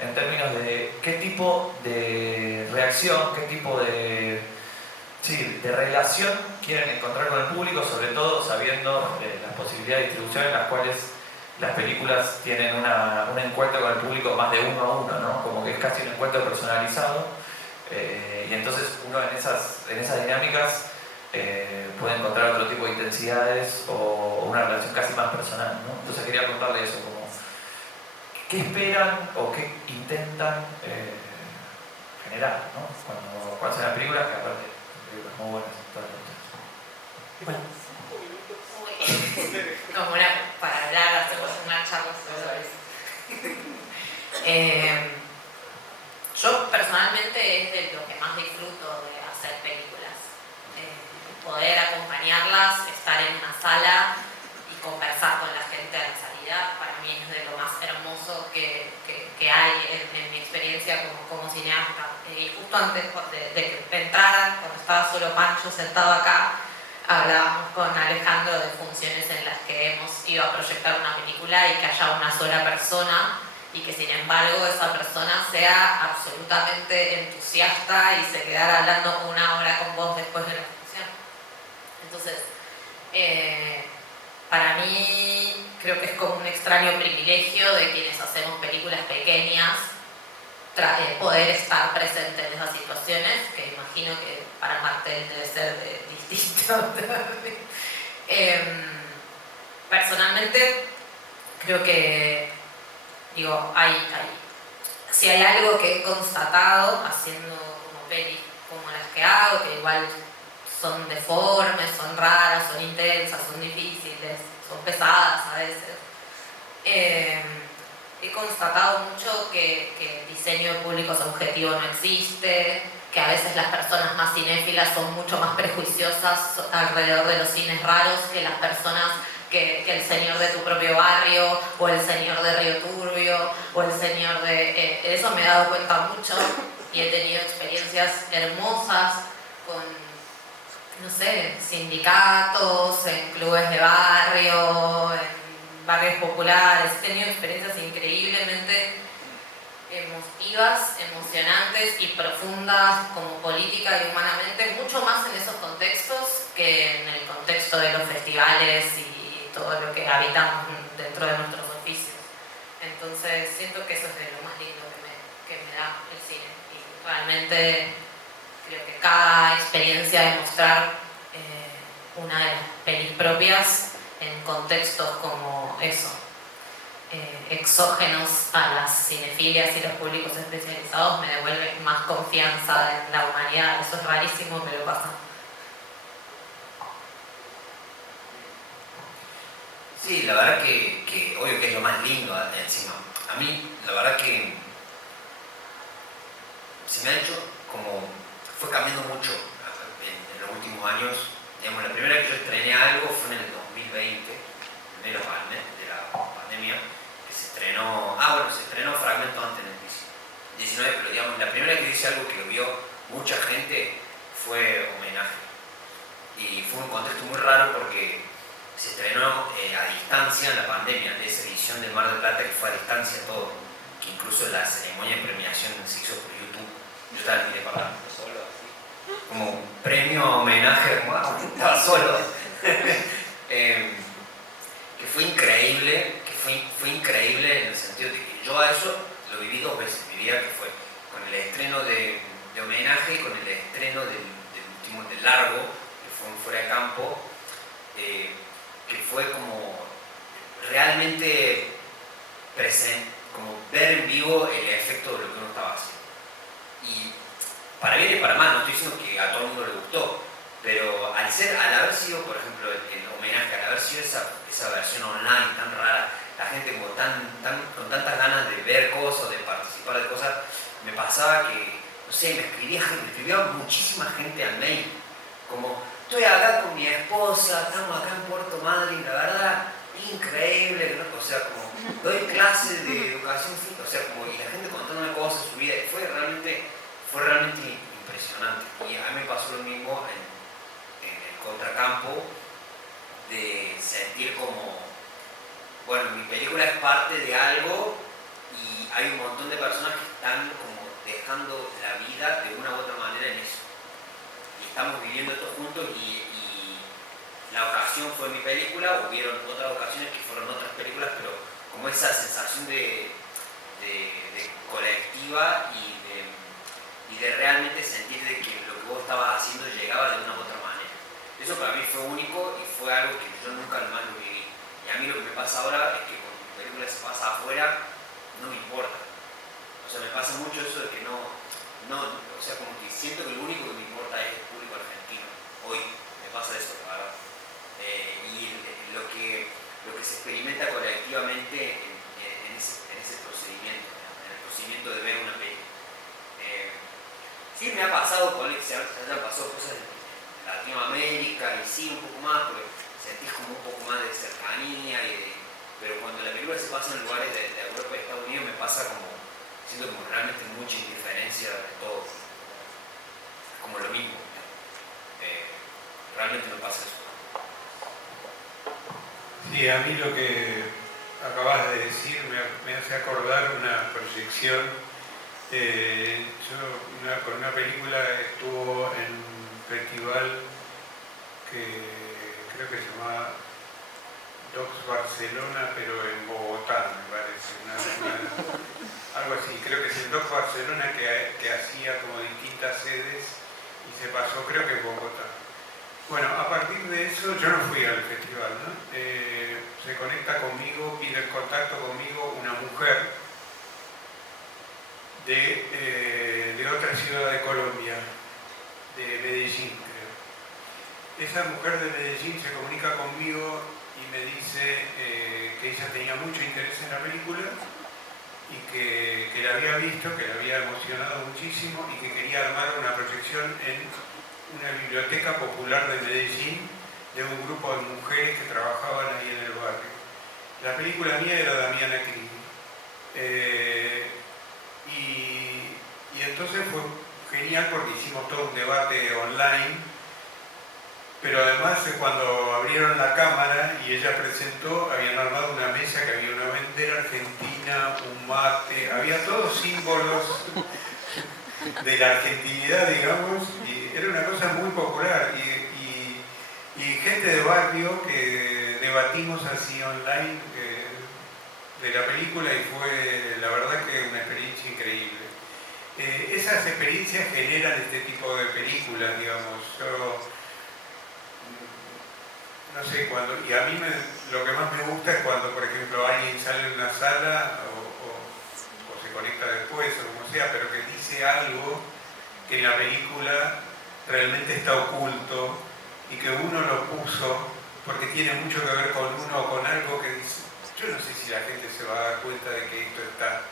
en términos de qué tipo de reacción, qué tipo de relación quieren encontrar con el público, sobre todo sabiendo las posibilidades de distribución en las cuales las películas tienen un encuentro con el público más de uno a uno, ¿no? Como que es casi un encuentro personalizado, y entonces uno en esas dinámicas puede encontrar otro tipo de intensidades o una relación casi más personal, ¿no? Entonces quería preguntarle eso, como ¿qué esperan o qué intentan generar, ¿no? cuando hacen las películas, que aparte muy buenas todas las otras. Bueno. Como para hablar, hacemos una charla sobre eso. Yo personalmente es de lo que más disfruto de hacer poder acompañarlas, estar en una sala y conversar con la gente a la salida, para mí es de lo más hermoso que hay en mi experiencia como cineasta. Y justo antes de que entraran, cuando estaba solo Pancho sentado acá, hablábamos con Alejandro de funciones en las que hemos ido a proyectar una película y que haya una sola persona y que sin embargo esa persona sea absolutamente entusiasta y se quedara hablando una hora con vos después de la función. Entonces, para mí creo que es como un extraño privilegio de quienes hacemos películas pequeñas poder estar presente en esas situaciones, que imagino que para Martel debe ser distinto. Personalmente creo que, digo, si hay algo que he constatado haciendo como pelis como las que hago, que igual son deformes, son raras, son intensas, son difíciles, son pesadas a veces, he constatado mucho que el diseño de públicos objetivo no existe, que a veces las personas más cinéfilas son mucho más prejuiciosas alrededor de los cines raros que las personas que el señor de tu propio barrio, o el señor de Río Turbio, o el señor de eso me he dado cuenta mucho, y he tenido experiencias hermosas con, no sé, sindicatos, en clubes de barrio, en barrios populares. He tenido experiencias increíblemente emotivas, emocionantes y profundas como política y humanamente, mucho más en esos contextos que en el contexto de los festivales y todo lo que habitamos dentro de nuestros oficios. Entonces siento que eso es de lo más lindo que me da el cine, y realmente creo que cada experiencia de mostrar una de las pelis propias en contextos como eso, exógenos a las cinefilias y los públicos especializados, me devuelve más confianza en la humanidad. Eso es rarísimo, pero pasa. Sí, la verdad que obvio que es lo más lindo encima. A mí, la verdad que se me ha hecho como, fue cambiando mucho en los últimos años. Digamos, la primera que yo estrené algo fue en el 2020, menos mal, de la pandemia, que se estrenó, se estrenó Fragmento antes en el 19, pero digamos, la primera que hice algo que lo vio mucha gente fue Homenaje. Y fue un contexto muy raro porque se estrenó a distancia en la pandemia, de esa edición del Mar del Plata que fue a distancia todo, que incluso la ceremonia de premiación se hizo por YouTube. Yo estaba en para Solo así. como premio homenaje, wow, estaba solo. Que fue increíble, fue increíble en el sentido de que yo a eso lo viví 2 veces en mi vida, que fue con el estreno de Homenaje y con el estreno del último, del largo, que fue un Fuera de Campo, que fue como realmente presente, como ver en vivo el efecto de lo que uno estaba haciendo. Y para bien y para mal, no estoy diciendo que a todo el mundo le gustó, pero al haber sido, por ejemplo, el Homenaje, al haber sido esa versión online tan rara, la gente como con tantas ganas de ver cosas, de participar de cosas, me pasaba que, no sé, me escribía muchísima gente al mail, como, estoy acá con mi esposa, estamos acá en Puerto Madryn, la verdad, increíble, ¿no? O sea, como, doy clases de educación física, o sea, como, y la gente contándome cosas de su vida, y fue realmente impresionante. Y a mí me pasó lo mismo en el contracampo, de sentir como, bueno, mi película es parte de algo y hay un montón de personas que están como dejando la vida de una u otra manera en eso. Y estamos viviendo esto juntos y la ocasión fue mi película, hubieron otras ocasiones que fueron otras películas, pero como esa sensación de colectiva y de realmente sentir de que lo que vos estabas haciendo llegaba de una u otra manera. Eso para mí fue único y fue algo que yo nunca más lo viví. Y a mí lo que me pasa ahora es que cuando mi película se pasa afuera, no me importa. O sea, me pasa mucho eso de que o sea, como que siento que lo único que me importa es el público argentino. Hoy me pasa eso, la verdad. Y lo que se experimenta colectivamente en ese procedimiento, en el procedimiento de ver una película. Sí me ha pasado, que se hayan pasado cosas en Latinoamérica y sí un poco más, porque sentís como un poco más de cercanía, pero cuando la película se pasa en lugares de Europa y Estados Unidos me pasa como, siento como realmente mucha indiferencia de todo, como lo mismo. Realmente me pasa eso. Sí, a mí lo que acabas de decir me hace acordar una proyección. Con una película estuvo en un festival que creo que se llamaba Docs Barcelona, pero en Bogotá, me parece. Algo así, creo que es el Docs Barcelona que hacía como distintas sedes y se pasó, creo que en Bogotá. Bueno, a partir de eso, yo no fui al festival, ¿no? Se conecta conmigo, pide el contacto conmigo una mujer de otra ciudad de Colombia, de Medellín, creo. Esa mujer de Medellín se comunica conmigo y me dice que ella tenía mucho interés en la película y que la había visto, que la había emocionado muchísimo y que quería armar una proyección en una biblioteca popular de Medellín de un grupo de mujeres que trabajaban ahí en el barrio. La película mía era Damiana Crimi. Y entonces fue genial porque hicimos todo un debate online, pero además cuando abrieron la cámara y ella presentó, habían armado una mesa que había una bandera argentina, un mate, había todos símbolos de la argentinidad, digamos, y era una cosa muy popular y gente de barrio que debatimos así online de la película y fue la verdad que una experiencia increíble. Esas experiencias generan este tipo de películas, digamos. Yo no sé, y a mí lo que más me gusta es cuando, por ejemplo, alguien sale de una sala o se conecta después o como sea, pero que dice algo que en la película realmente está oculto y que uno lo puso porque tiene mucho que ver con uno o con algo que dice, yo no sé si la gente se va a dar cuenta de que esto está,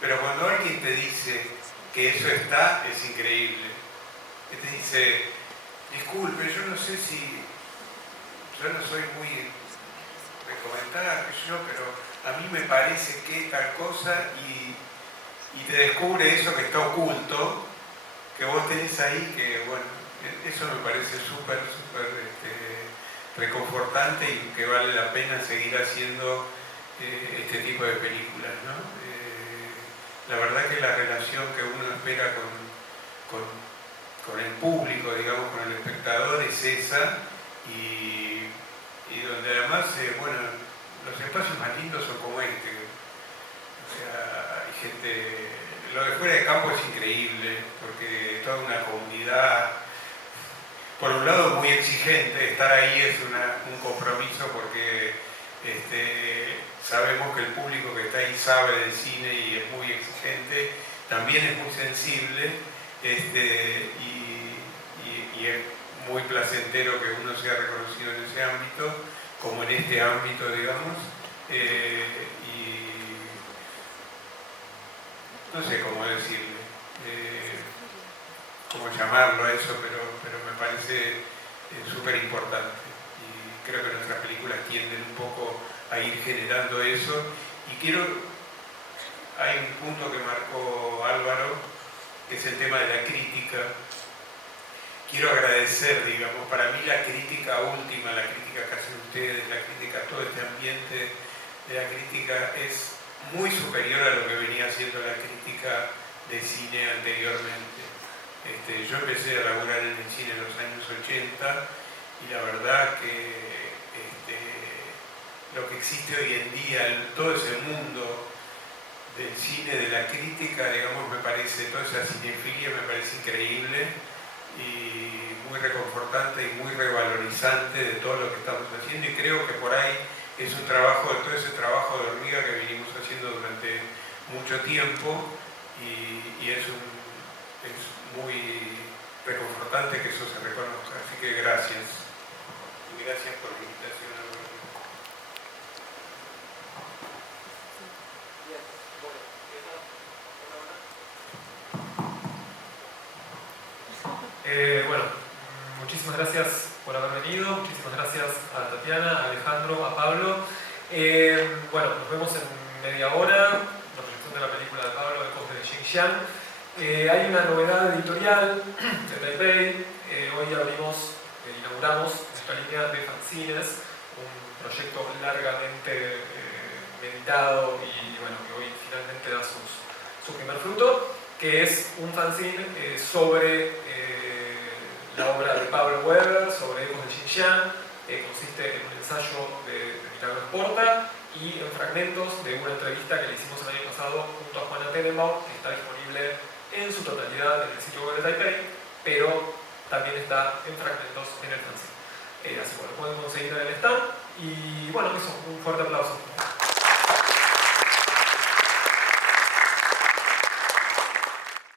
pero cuando alguien te dice que eso está, es increíble. Que te dice, disculpe, yo no sé si, yo no soy muy de comentar, pero a mí me parece que tal cosa y te descubre eso que está oculto, que vos tenés ahí, que bueno, eso me parece súper reconfortante y que vale la pena seguir haciendo este tipo de películas, ¿no? La verdad que la relación que uno espera con el público, digamos, con el espectador es esa y donde además, bueno, los espacios más lindos son como este. O sea, hay gente, lo de fuera de campo es increíble porque toda una comunidad, por un lado muy exigente, estar ahí es un compromiso porque sabemos que el público que está ahí sabe del cine y es muy exigente, también es muy sensible y es muy placentero que uno sea reconocido en ese ámbito, como en este ámbito, digamos, y no sé cómo decirle, cómo llamarlo a eso, pero me parece súper importante. Y creo que nuestras películas tienden un poco a ir generando eso. Y hay un punto que marcó Álvaro, que es el tema de la crítica. Quiero agradecer, digamos, para mí la crítica última, la crítica que hacen ustedes, la crítica, todo este ambiente de la crítica es muy superior a lo que venía haciendo la crítica de cine anteriormente. Yo empecé a laburar en el cine en los años 80 y la verdad que lo que existe hoy en día, todo ese mundo del cine, de la crítica, digamos, me parece, toda esa cinefilia me parece increíble y muy reconfortante y muy revalorizante de todo lo que estamos haciendo y creo que por ahí es un trabajo, todo ese trabajo de hormiga que venimos haciendo durante mucho tiempo y es muy reconfortante que eso se reconozca, así que gracias. Y gracias por la invitación. Bueno, muchísimas gracias por haber venido, muchísimas gracias a Tatiana, a Alejandro, a Pablo. Bueno, nos vemos en media hora, la proyección de la película de Pablo, Ecos de Xinjiang. Hay una novedad editorial de Taipei. Hoy inauguramos nuestra línea de fanzines, un proyecto largamente meditado y bueno, que hoy finalmente da su primer fruto, que es un fanzine sobre la obra de Pablo Weber, sobre Ecos de Xinjiang. Consiste en un ensayo de Milagros Porta y en fragmentos de una entrevista que le hicimos el año pasado junto a Juana Tenenbaum, que está disponible en su totalidad en el sitio web de Taipei, pero también está en fragmentos en el fanzine. Así que lo pueden conseguir en el stand. Y bueno, eso, un fuerte aplauso.